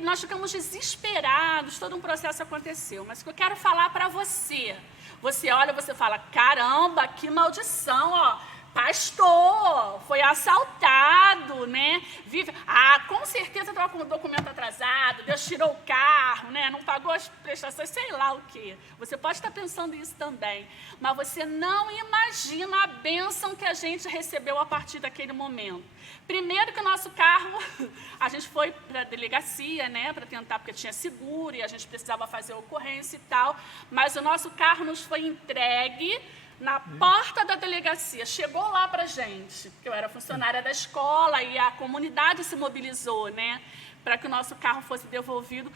nós ficamos desesperados, todo um processo aconteceu. Mas o que eu quero falar para você, você olha, você fala, caramba, que maldição, ó. Pastor, foi assaltado, né? Com certeza estava com o documento atrasado, Deus tirou o carro, né? Não pagou as prestações, sei lá o quê. Você pode estar pensando isso também, mas você não imagina a bênção que a gente recebeu a partir daquele momento. Primeiro que o nosso carro, a gente foi para a delegacia, né? Para tentar, porque tinha seguro e a gente precisava fazer ocorrência e tal, mas o nosso carro nos foi entregue na porta da delegacia. Chegou lá pra gente, porque eu era funcionária da escola e a comunidade se mobilizou, né, para que o nosso carro fosse devolvido.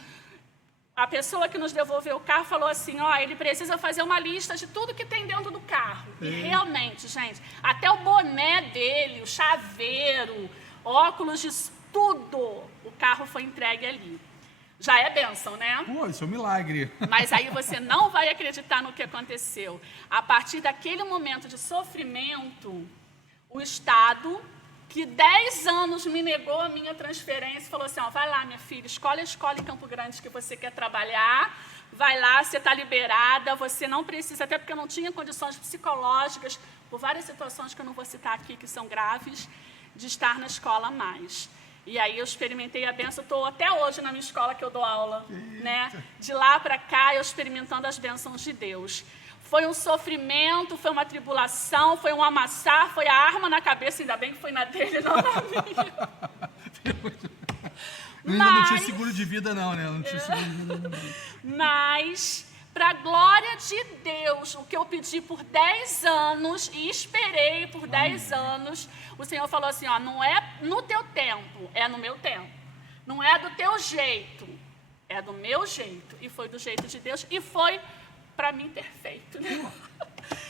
A pessoa que nos devolveu o carro falou assim, ó, ele precisa fazer uma lista de tudo que tem dentro do carro. E realmente, gente, até o boné dele, o chaveiro, óculos, de tudo, o carro foi entregue ali. Já é bênção, né? Pô, isso é um milagre. Mas aí você não vai acreditar no que aconteceu. A partir daquele momento de sofrimento, o Estado, que 10 anos me negou a minha transferência, falou assim, ó, vai lá, minha filha, escolhe a escola em Campo Grande que você quer trabalhar, vai lá, você está liberada, você não precisa, até porque eu não tinha condições psicológicas, por várias situações que eu não vou citar aqui, que são graves, de estar na escola mais. E aí eu experimentei a bênção, estou até hoje na minha escola que eu dou aula, né? De lá para cá, eu experimentando as bênçãos de Deus. Foi um sofrimento, foi uma tribulação, foi um amassar, foi a arma na cabeça, ainda bem que foi na dele, não na minha. Não tinha seguro de vida não, né? Não tinha seguro de vida não. Mas, para a glória de Deus, o que eu pedi por 10 anos e esperei por 10 anos, o Senhor falou assim, ó, não é no teu tempo, é no meu tempo. Não é do teu jeito, é do meu jeito. E foi do jeito de Deus e foi, para mim, perfeito. Né?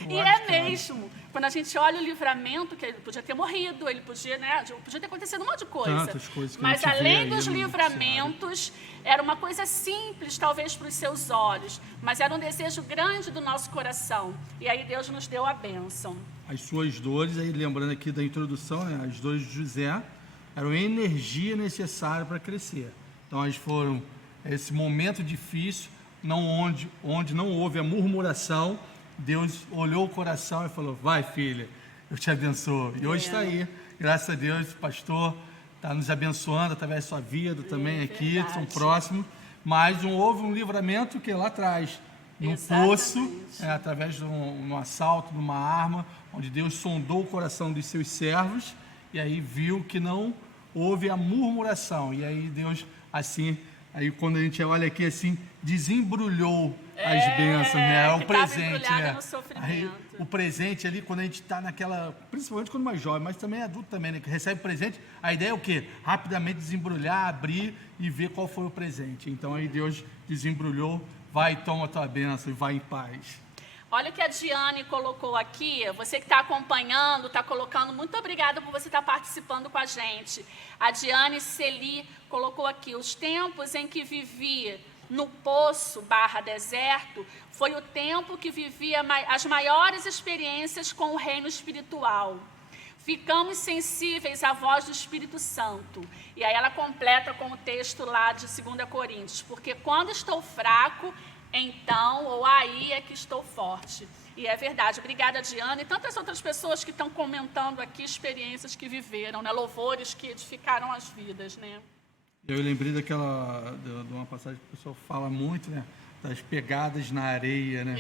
E é mesmo. Quando a gente olha o livramento, que ele podia ter morrido, ele podia, né, podia ter acontecido um monte de coisa. Tantas coisas que mas a gente além vê dos aí no livramentos, era uma coisa simples, talvez, para os seus olhos, mas era um desejo grande do nosso coração. E aí Deus nos deu a bênção. As suas dores, aí lembrando aqui da introdução, né, as dores de José eram a energia necessária para crescer. Então, elas foram esse momento difícil, onde não houve a murmuração. Deus olhou o coração e falou, vai, filha, eu te abençoo. E hoje está aí, graças a Deus, o pastor está nos abençoando através da sua vida também aqui, verdade. são próximos. Mas houve um livramento que lá atrás, no poço, através de um assalto, de uma arma, onde Deus sondou o coração dos seus servos e aí viu que não houve a murmuração. E aí Deus, assim, Aí quando a gente olha aqui assim, desembrulhou as bênçãos, né? É o presente, né? No sofrimento. Aí, o presente ali, quando a gente está naquela, principalmente quando mais jovem, mas também adulto também, né? Que recebe presente, a ideia é o quê? Rapidamente desembrulhar, abrir e ver qual foi o presente. Então aí Deus desembrulhou, vai, toma a tua bênção e vai em paz. Olha o que a Diane colocou aqui, você que está acompanhando, está colocando, muito obrigada por você estar participando com a gente. A Diane Celi colocou aqui, os tempos em que vivi no poço / deserto, foi o tempo que vivia as maiores experiências com o reino espiritual. Ficamos sensíveis à voz do Espírito Santo. E aí ela completa com o texto lá de 2 Coríntios, porque quando estou fraco, então, ou aí é que estou forte. E é verdade. Obrigada, Diana, e tantas outras pessoas que estão comentando aqui experiências que viveram, né? Louvores que edificaram as vidas, né? Eu lembrei de uma passagem que o pessoal fala muito, né? Das pegadas na areia, né?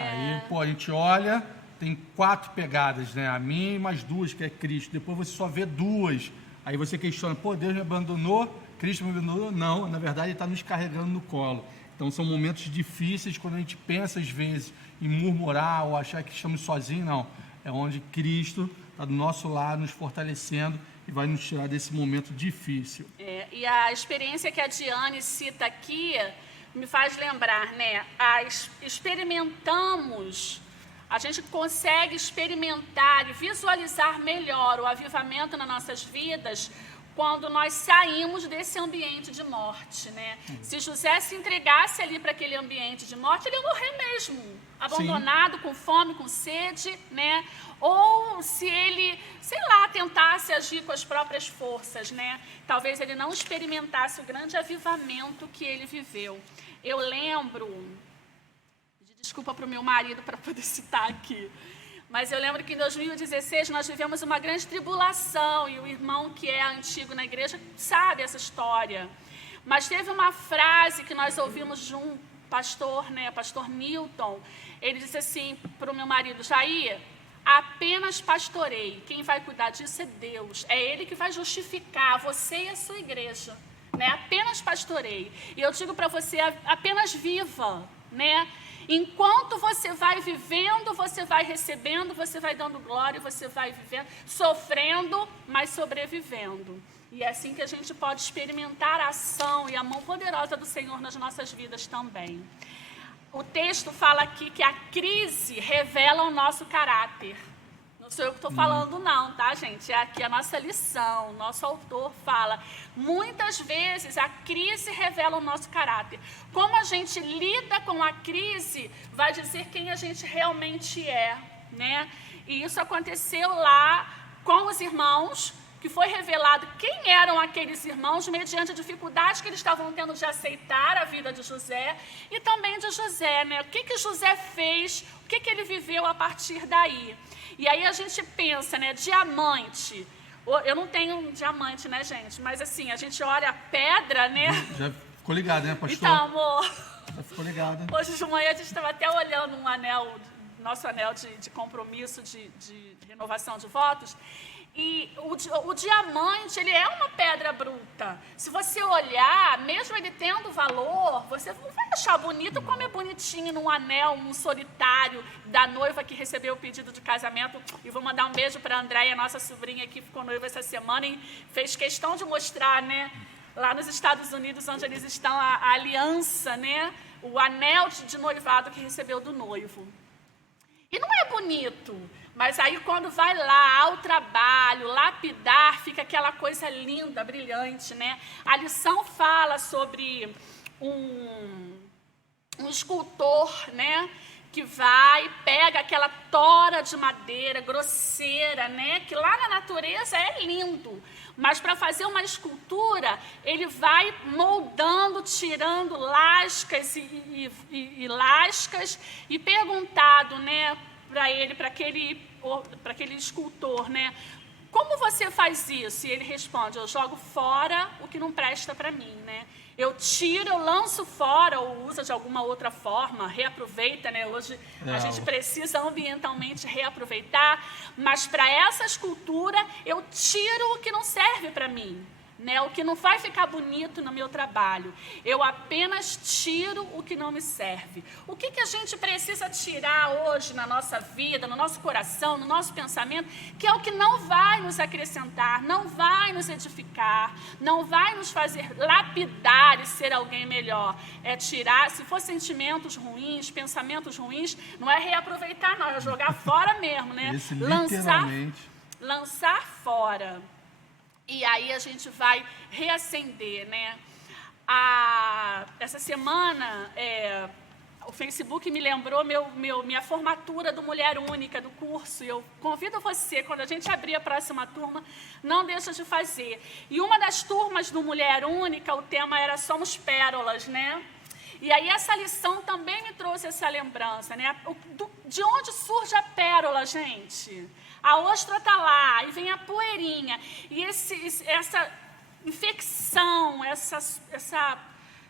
Aí, a gente olha, tem 4 pegadas, né? A minha e mais 2, que é Cristo. Depois você só vê 2. Aí você questiona, Deus me abandonou? Cristo me abandonou? Não, na verdade ele está nos carregando no colo. Então são momentos difíceis quando a gente pensa às vezes em murmurar ou achar que estamos sozinhos, não. É onde Cristo está do nosso lado, nos fortalecendo e vai nos tirar desse momento difícil. E a experiência que a Diane cita aqui me faz lembrar, né? A gente consegue experimentar e visualizar melhor o avivamento nas nossas vidas quando nós saímos desse ambiente de morte, né? Se José se entregasse ali para aquele ambiente de morte, ele ia morrer mesmo, abandonado, com fome, com sede, né? Ou se ele, tentasse agir com as próprias forças, né? Talvez ele não experimentasse o grande avivamento que ele viveu. Eu lembro, desculpa para o meu marido para poder citar aqui, mas eu lembro que em 2016 nós vivemos uma grande tribulação e o irmão que é antigo na igreja sabe essa história. Mas teve uma frase que nós ouvimos de um pastor, né, pastor Newton. Ele disse assim para o meu marido, Jair, apenas pastorei. Quem vai cuidar disso é Deus. É Ele que vai justificar você e a sua igreja. Né? Apenas pastorei. E eu digo para você, apenas viva, né? Enquanto você vai vivendo, você vai recebendo, você vai dando glória, você vai vivendo, sofrendo, mas sobrevivendo. E é assim que a gente pode experimentar a ação e a mão poderosa do Senhor nas nossas vidas também. O texto fala aqui que a crise revela o nosso caráter. Não sou eu que estou falando não, tá, gente? É aqui a nossa lição, nosso autor fala. Muitas vezes a crise revela o nosso caráter. Como a gente lida com a crise vai dizer quem a gente realmente é, né? E isso aconteceu lá com os irmãos, que foi revelado quem eram aqueles irmãos mediante a dificuldade que eles estavam tendo de aceitar a vida de José e também de José, né? O que José fez, o que ele viveu a partir daí. E aí a gente pensa, né, diamante. Eu não tenho um diamante, né, gente? Mas assim, a gente olha a pedra, né? Já ficou ligado, né, pastor? Então, amor. Já ficou ligado. Hoje de manhã a gente estava até olhando um anel, nosso anel de compromisso, de renovação de votos. E o diamante, ele é uma pedra bruta. Se você olhar, mesmo ele tendo valor, você não vai achar bonito como é bonitinho num anel, um solitário da noiva que recebeu o pedido de casamento. E vou mandar um beijo para a Andréia, nossa sobrinha que ficou noiva essa semana e fez questão de mostrar, né, lá nos Estados Unidos, onde eles estão, a aliança, né, o anel de noivado que recebeu do noivo. E não é bonito. Mas aí quando vai lá ao trabalho, lapidar, fica aquela coisa linda, brilhante, né? A lição fala sobre um escultor, né? Que vai, pega aquela tora de madeira grosseira, né? Que lá na natureza é lindo. Mas para fazer uma escultura, ele vai moldando, tirando lascas e lascas e perguntado, né? Para aquele escultor, né? Como você faz isso? E ele responde, eu jogo fora o que não presta para mim, né? Eu tiro, eu lanço fora ou usa de alguma outra forma, reaproveita, né? Hoje a gente precisa ambientalmente reaproveitar, mas para essa escultura eu tiro o que não serve para mim, né? O que não vai ficar bonito no meu trabalho. Eu apenas tiro o que não me serve. O que a gente precisa tirar hoje na nossa vida, no nosso coração, no nosso pensamento, que é o que não vai nos acrescentar, não vai nos edificar, não vai nos fazer lapidar e ser alguém melhor. É tirar, se for sentimentos ruins, pensamentos ruins, não é reaproveitar, não, é jogar fora mesmo, né? Esse, literalmente. Lançar fora. E aí a gente vai reacender, né? Essa semana, o Facebook me lembrou minha formatura do Mulher Única, do curso. Eu convido você, quando a gente abrir a próxima turma, não deixa de fazer. E uma das turmas do Mulher Única, o tema era Somos Pérolas, né? E aí essa lição também me trouxe essa lembrança, né? De onde surge a pérola, gente? A ostra está lá, e vem a poeirinha. E essa infecção, essa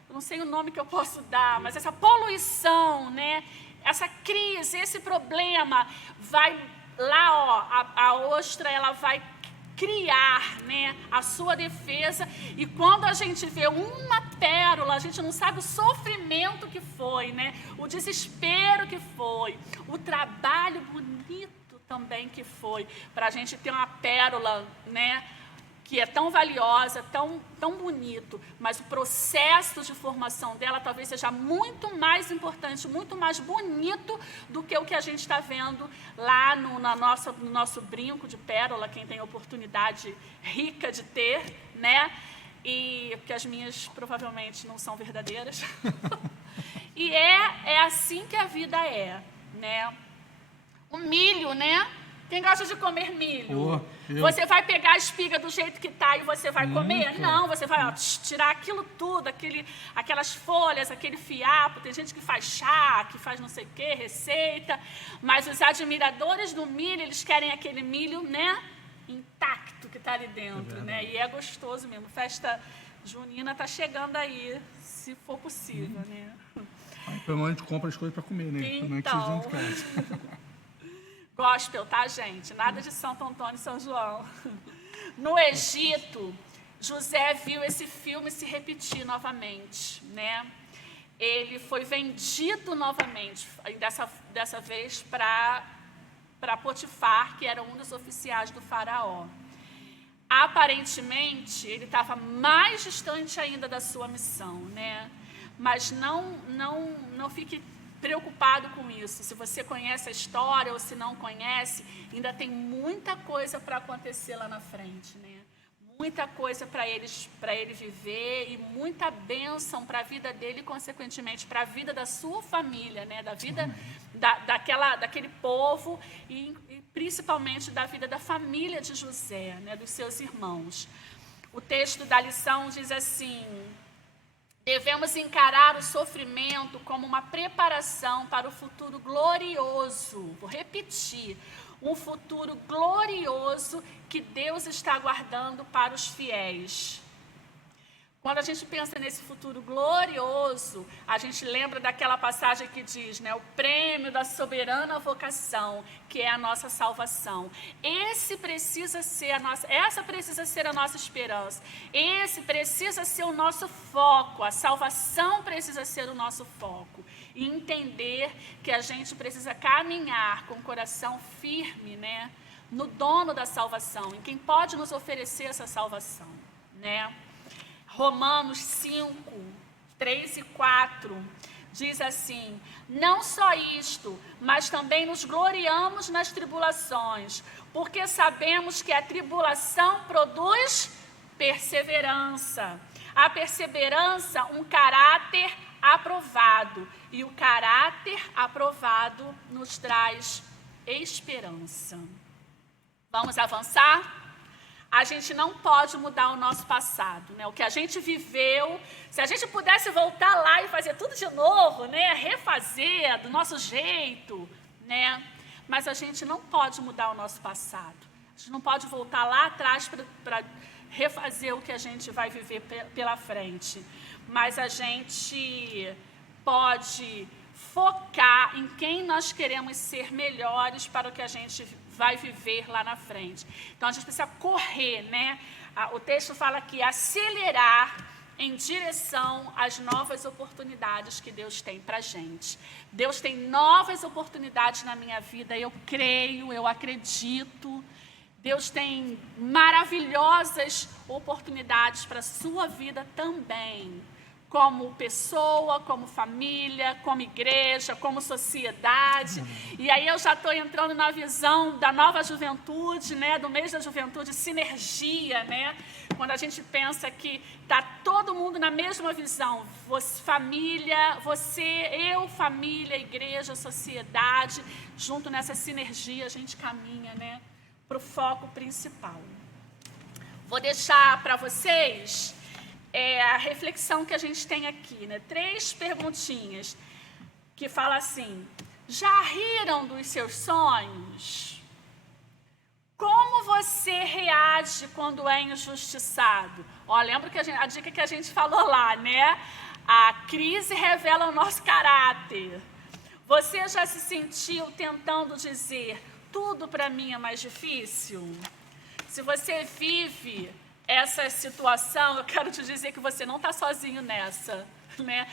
eu não sei o nome que eu posso dar, mas essa poluição, né? Essa crise, esse problema, vai lá, ó, a ostra, ela vai criar, né, a sua defesa, e quando a gente vê uma pérola, a gente não sabe o sofrimento que foi, né, o desespero que foi, o trabalho bonito também que foi, para a gente ter uma pérola, né, que é tão valiosa, tão bonito, mas o processo de formação dela talvez seja muito mais importante, muito mais bonito do que o que a gente está vendo lá no nosso brinco de pérola, quem tem oportunidade rica de ter, né? E porque as minhas provavelmente não são verdadeiras. E é assim que a vida é, né? O milho, né? Quem gosta de comer milho? Você vai pegar a espiga do jeito que está e você vai comer? Não, você vai tirar aquilo tudo, aquelas folhas, aquele fiapo. Tem gente que faz chá, que faz não sei o quê, receita. Mas os admiradores do milho, eles querem aquele milho, né, intacto que está ali dentro, né? E é gostoso mesmo. Festa junina está chegando aí, se for possível, né? Aí, pelo menos a gente compra as coisas para comer, né? Então... Gospel, tá, gente? Nada de Santo Antônio e São João. No Egito, José viu esse filme se repetir novamente, né? Ele foi vendido novamente, dessa vez para Potifar, que era um dos oficiais do faraó. Aparentemente, ele estava mais distante ainda da sua missão, né? Mas não fique preocupado com isso. Se você conhece a história ou se não conhece, ainda tem muita coisa para acontecer lá na frente, né? Muita coisa para ele viver e muita bênção para a vida dele e, consequentemente, para a vida da sua família, né? Da vida daquele povo e principalmente da vida da família de José, né? Dos seus irmãos. O texto da lição diz assim: devemos encarar o sofrimento como uma preparação para o futuro glorioso. Vou repetir. Um futuro glorioso que Deus está guardando para os fiéis. Quando a gente pensa nesse futuro glorioso, a gente lembra daquela passagem que diz, né, o prêmio da soberana vocação, que é a nossa salvação. Essa precisa ser a nossa esperança. Esse precisa ser o nosso foco. A salvação precisa ser o nosso foco. E entender que a gente precisa caminhar com o coração firme, né, no dono da salvação, em quem pode nos oferecer essa salvação, né? Romanos 5, 3 e 4 diz assim: não só isto, mas também nos gloriamos nas tribulações, porque sabemos que a tribulação produz perseverança. A perseverança, um caráter aprovado, e o caráter aprovado nos traz esperança. Vamos avançar? A gente não pode mudar o nosso passado, né? O que a gente viveu, se a gente pudesse voltar lá e fazer tudo de novo, né? Refazer do nosso jeito, né? Mas a gente não pode mudar o nosso passado. A gente não pode voltar lá atrás para refazer o que a gente vai viver pela frente. Mas a gente pode focar em quem nós queremos ser melhores para o que a gente vai viver lá na frente. Então, a gente precisa correr, né? O texto fala aqui, acelerar em direção às novas oportunidades que Deus tem para a gente. Deus tem novas oportunidades na minha vida, eu creio, eu acredito. Deus tem maravilhosas oportunidades para a sua vida também. Como pessoa, como família, como igreja, como sociedade. E aí eu já estou entrando na visão da nova juventude, né? Do mês da juventude, sinergia, né? Quando a gente pensa que está todo mundo na mesma visão, família, eu, família, igreja, sociedade, junto nessa sinergia a gente caminha, né? Para o foco principal. Vou deixar para vocês a reflexão que a gente tem aqui, né? 3 perguntinhas que fala assim: já riram dos seus sonhos? Como você reage quando é injustiçado? Lembra que a dica que a gente falou lá, né? A crise revela o nosso caráter. Você já se sentiu tentando dizer tudo para mim é mais difícil? Se você vive essa situação, eu quero te dizer que você não está sozinho nessa, né?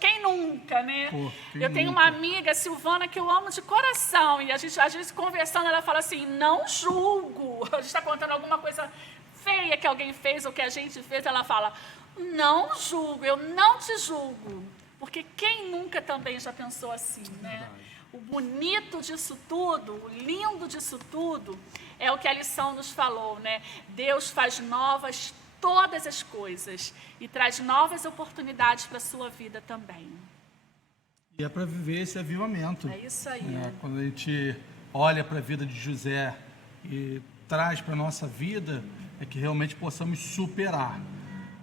Quem nunca, né? Eu tenho uma amiga, Silvana, que eu amo de coração, e a gente, às vezes, conversando, ela fala assim, não julgo. A gente está contando alguma coisa feia que alguém fez ou que a gente fez, ela fala, não julgo, eu não te julgo. Porque quem nunca também já pensou assim, né? O bonito disso tudo, o lindo disso tudo, é o que a lição nos falou, né? Deus faz novas todas as coisas e traz novas oportunidades para a sua vida também. E é para viver esse avivamento. É isso aí. Quando a gente olha para a vida de José e traz para a nossa vida, é que realmente possamos superar.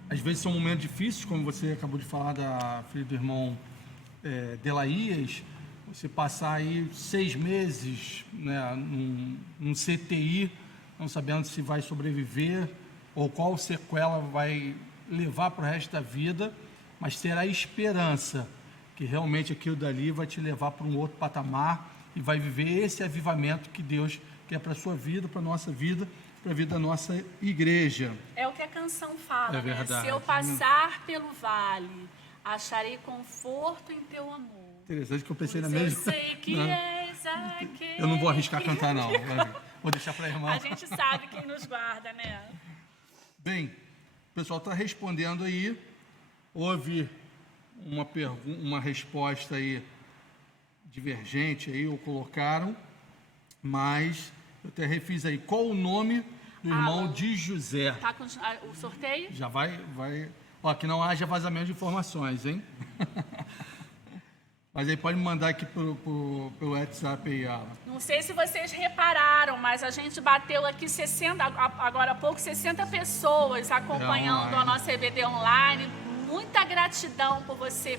Às vezes são momentos difíceis, como você acabou de falar da filha do irmão Delaías, você passar aí 6 meses, né, num CTI, não sabendo se vai sobreviver ou qual sequela vai levar para o resto da vida, mas ter a esperança que realmente aquilo dali vai te levar para um outro patamar e vai viver esse avivamento que Deus quer para a sua vida, para a nossa vida, para a vida da nossa igreja. É o que a canção fala, é verdade, né? Se eu passar pelo vale, acharei conforto em teu amor. Interessante que eu pensei Pois na mesma. Eu sei que és aquele. Eu não vou arriscar cantar, não. Vou deixar para a irmã. A gente sabe quem nos guarda, né? Bem, o pessoal está respondendo aí. Houve uma resposta aí divergente aí, ou colocaram, mas eu até refiz aí. Qual o nome do irmão de José? Tá com o sorteio? Já vai. Ó, que não haja vazamento de informações, hein? Mas aí pode me mandar aqui pelo WhatsApp aí, Alan. Não sei se vocês repararam, mas a gente bateu aqui 60, agora há pouco, 60 pessoas acompanhando a nossa EBD online. Muita gratidão por você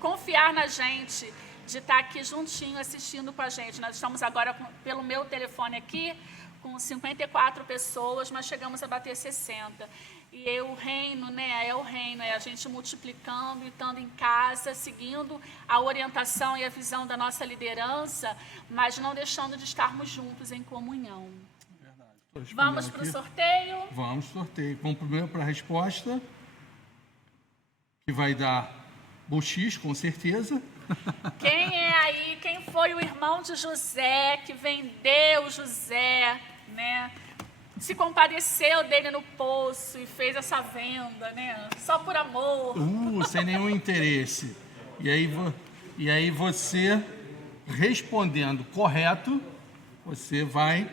confiar na gente, de estar aqui juntinho assistindo com a gente. Nós estamos agora, pelo meu telefone aqui, com 54 pessoas, mas chegamos a bater 60. E é o reino, né? É o reino, é a gente multiplicando e estando em casa, seguindo a orientação e a visão da nossa liderança, mas não deixando de estarmos juntos em comunhão. Verdade. Vamos para o sorteio? Vamos pro sorteio. Vamos primeiro para a resposta, que vai dar Buxis, com certeza. Quem é aí? Quem foi o irmão de José que vendeu José, né? Se compadeceu dele no poço e fez essa venda, né? Só por amor. Sem nenhum interesse. E aí você, respondendo correto, você vai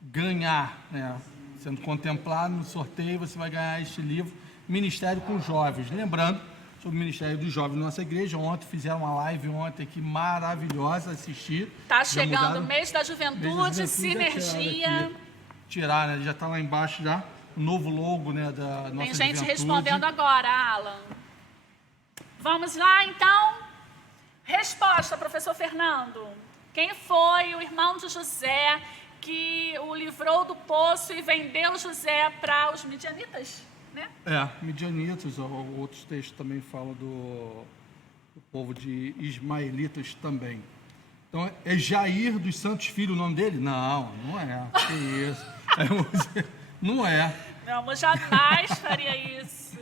ganhar, né? Sendo contemplado no sorteio, você vai ganhar este livro, Ministério com Jovens. Lembrando, sobre o Ministério dos Jovens da nossa igreja, ontem fizeram uma live aqui maravilhosa, assistir. Tá chegando o mês da juventude, sinergia. Tirar, né? Já está lá embaixo já, o novo logo, né, da nossa Tem gente juventude. respondendo agora, Alan. Vamos lá, então? Resposta, professor Fernando. Quem foi o irmão de José que o livrou do poço e vendeu José para os midianitas, né? Midianitas, outros textos também falam do povo de ismaelitas também. Então, é Jair dos Santos Filho o nome dele? Não é. Que isso. Não é. Não, eu jamais faria isso.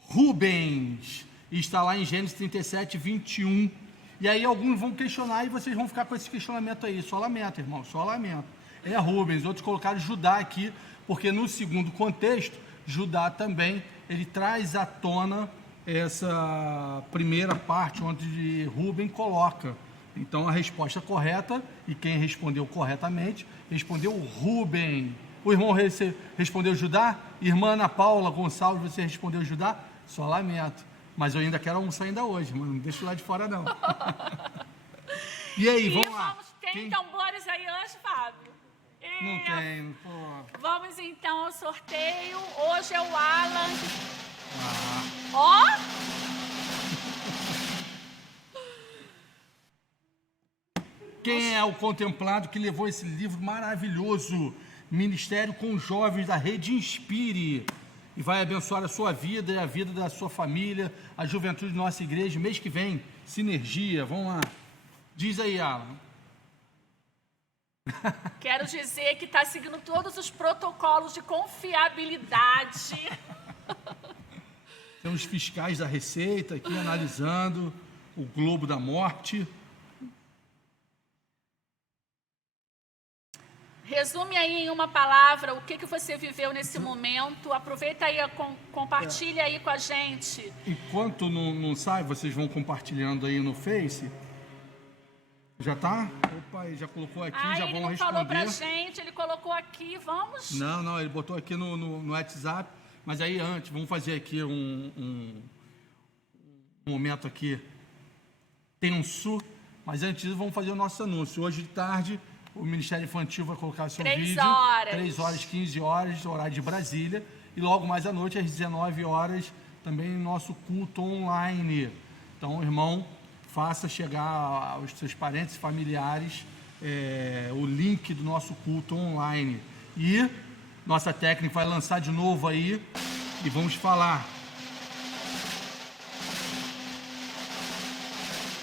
Rubens, está lá em Gênesis 37, 21. E aí alguns vão questionar e vocês vão ficar com esse questionamento aí. Só lamento, irmão, só lamento. É Rubens, outros colocaram Judá aqui, porque no segundo contexto, Judá também, ele traz à tona essa primeira parte onde Rubem coloca. Então a resposta correta, e quem respondeu corretamente, respondeu Rubem. O irmão respondeu Judá? Irmã Ana Paula Gonçalves, você respondeu Judá? Só lamento. Mas eu ainda quero almoçar ainda hoje, mano. Não deixa lá de fora, não. E aí, vamos lá. Tem tambores aí hoje, Fábio? Não tem, pô. Vamos então ao sorteio. Hoje é o Alan. Ó! Quem é o contemplado que levou esse livro maravilhoso, Ministério com Jovens da Rede Inspire, e vai abençoar a sua vida e a vida da sua família, a juventude da nossa igreja, mês que vem, sinergia, vamos lá. Diz aí, Alan. Quero dizer que está seguindo todos os protocolos de confiabilidade. Temos fiscais da Receita aqui analisando o Globo da Morte. Resume aí em uma palavra o que você viveu nesse momento. Aproveita aí, compartilha aí com a gente. Enquanto não sai, vocês vão compartilhando aí no Face. Já tá? Opa, ele já colocou aqui, já vão responder. Ele não falou pra gente, ele colocou aqui, vamos? Não, ele botou aqui no WhatsApp, mas aí antes, vamos fazer aqui um momento aqui tenso, mas antes disso vamos fazer o nosso anúncio. Hoje de tarde, o Ministério Infantil vai colocar seu 3 vídeo. horas. 3 horas, 15 horas, horário de Brasília. E logo mais à noite, às 19 horas, também nosso culto online. Então, irmão, faça chegar aos seus parentes e familiares o link do nosso culto online. E nossa técnica vai lançar de novo aí e vamos falar.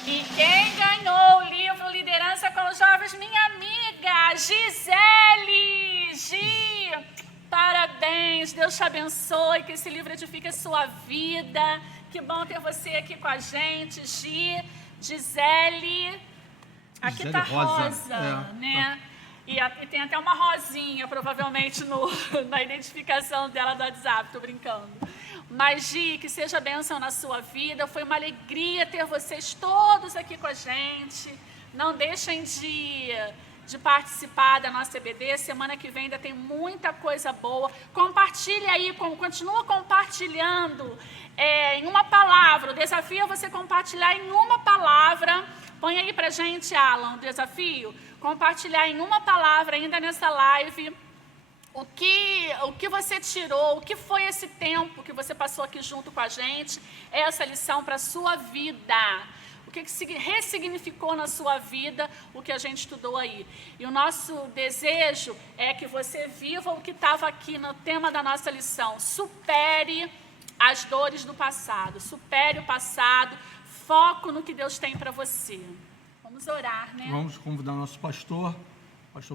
E quem ganhou o livro Liderança com os Jovens? Minha amiga Gisele. Gi, parabéns, Deus te abençoe, que esse livro edifique a sua vida. Que bom ter você aqui com a gente, Gisele. Aqui Gisele tá rosa, né? E tem até uma rosinha, provavelmente, na identificação dela do WhatsApp, tô brincando. Mas, Gi, que seja bênção na sua vida. Foi uma alegria ter vocês todos aqui com a gente. Não deixem de participar da nossa EBD. Semana que vem ainda tem muita coisa boa. Compartilhe aí, continua compartilhando em uma palavra. O desafio é você compartilhar em uma palavra. Põe aí pra gente, Alan, o desafio. Compartilhar em uma palavra ainda nessa live. O que você tirou, o que foi esse tempo que você passou aqui junto com a gente, essa lição para a sua vida. O que ressignificou na sua vida o que a gente estudou aí. E o nosso desejo é que você viva o que estava aqui no tema da nossa lição. Supere as dores do passado, supere o passado, foco no que Deus tem para você. Vamos orar, né? Vamos convidar o nosso pastor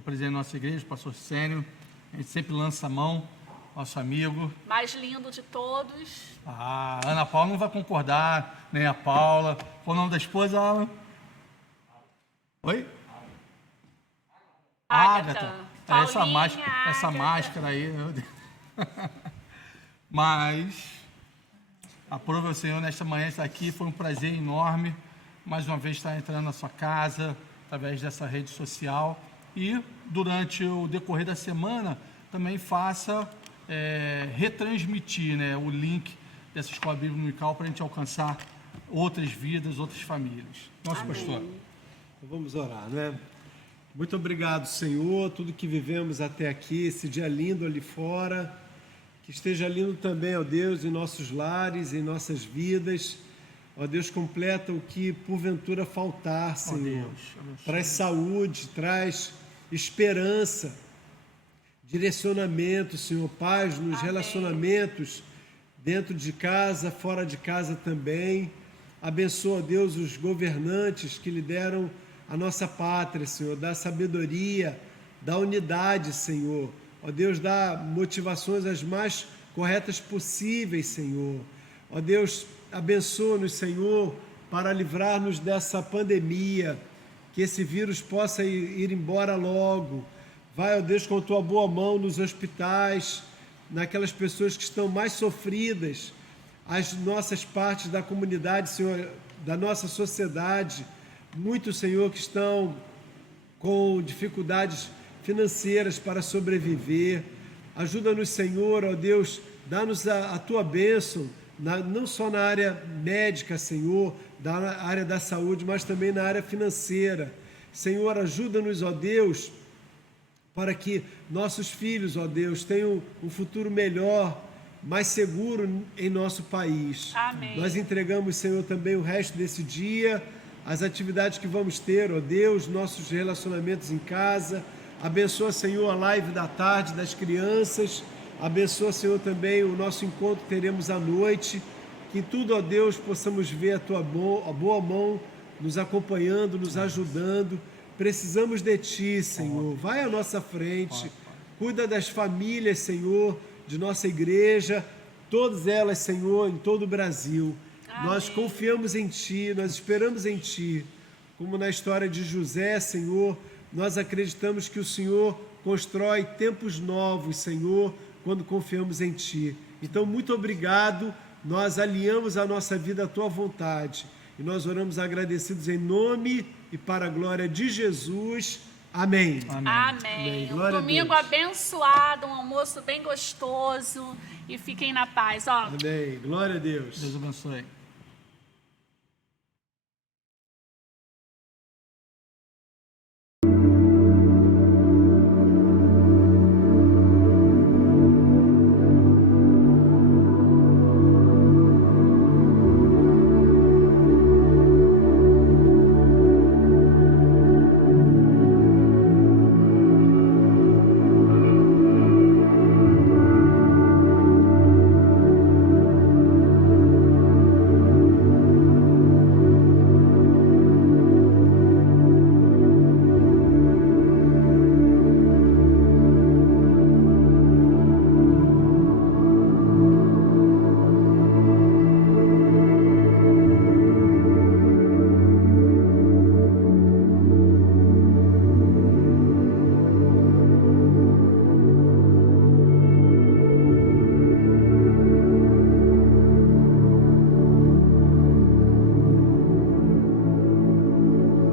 presidente da nossa igreja, pastor Sênio. A gente sempre lança a mão, nosso amigo. Mais lindo de todos. A Ana Paula não vai concordar, nem a Paula. Qual o nome da esposa, Alan? Oi? Ágata. Essa máscara aí, meu Deus. Mas, aprove o Senhor nesta manhã estar aqui. Foi um prazer enorme, mais uma vez, estar entrando na sua casa, através dessa rede social. E durante o decorrer da semana também faça retransmitir, né, o link dessa escola bíblica dominical para a gente alcançar outras vidas, outras famílias. Nosso pastor. Vamos orar, né? Muito obrigado, Senhor, tudo que vivemos até aqui, esse dia lindo ali fora, que esteja lindo também, ó Deus, em nossos lares, em nossas vidas. Ó Deus, completa o que porventura faltar, Senhor. Traz saúde, traz esperança, direcionamento, Senhor, paz nos relacionamentos, dentro de casa, fora de casa também. Abençoa, Deus, os governantes que lideram a nossa pátria, Senhor, da sabedoria, da unidade, Senhor, ó Deus, dá motivações as mais corretas possíveis, Senhor. Ó Deus, abençoa-nos, Senhor, para livrar-nos dessa pandemia, que esse vírus possa ir embora logo. Vai, ó Deus, com a tua boa mão nos hospitais, naquelas pessoas que estão mais sofridas, as nossas partes da comunidade, Senhor, da nossa sociedade, muitos, Senhor, que estão com dificuldades financeiras para sobreviver. Ajuda-nos, Senhor, ó Deus, dá-nos a tua bênção, não só na área médica, Senhor, da área da saúde, mas também na área financeira. Senhor, ajuda-nos, ó Deus, para que nossos filhos, ó Deus, tenham um futuro melhor, mais seguro em nosso país. Amém. Nós entregamos, Senhor, também o resto desse dia, as atividades que vamos ter, ó Deus, nossos relacionamentos em casa. Abençoa, Senhor, a live da tarde das crianças. Abençoa, Senhor, também o nosso encontro que teremos à noite. Que em tudo, ó Deus, possamos ver a tua boa mão nos acompanhando, nos ajudando. Precisamos de Ti, Senhor. Vai à nossa frente. Cuida das famílias, Senhor, de nossa igreja. Todas elas, Senhor, em todo o Brasil. Amém. Nós confiamos em Ti, nós esperamos em Ti. Como na história de José, Senhor, nós acreditamos que o Senhor constrói tempos novos, Senhor, quando confiamos em Ti. Então, muito obrigado. Nós alinhamos a nossa vida à Tua vontade. E nós oramos agradecidos em nome e para a glória de Jesus. Amém. Amém. Um Glória a domingo Deus. abençoado, um almoço bem gostoso. E fiquem na paz, ó. Amém. Glória a Deus. Deus abençoe.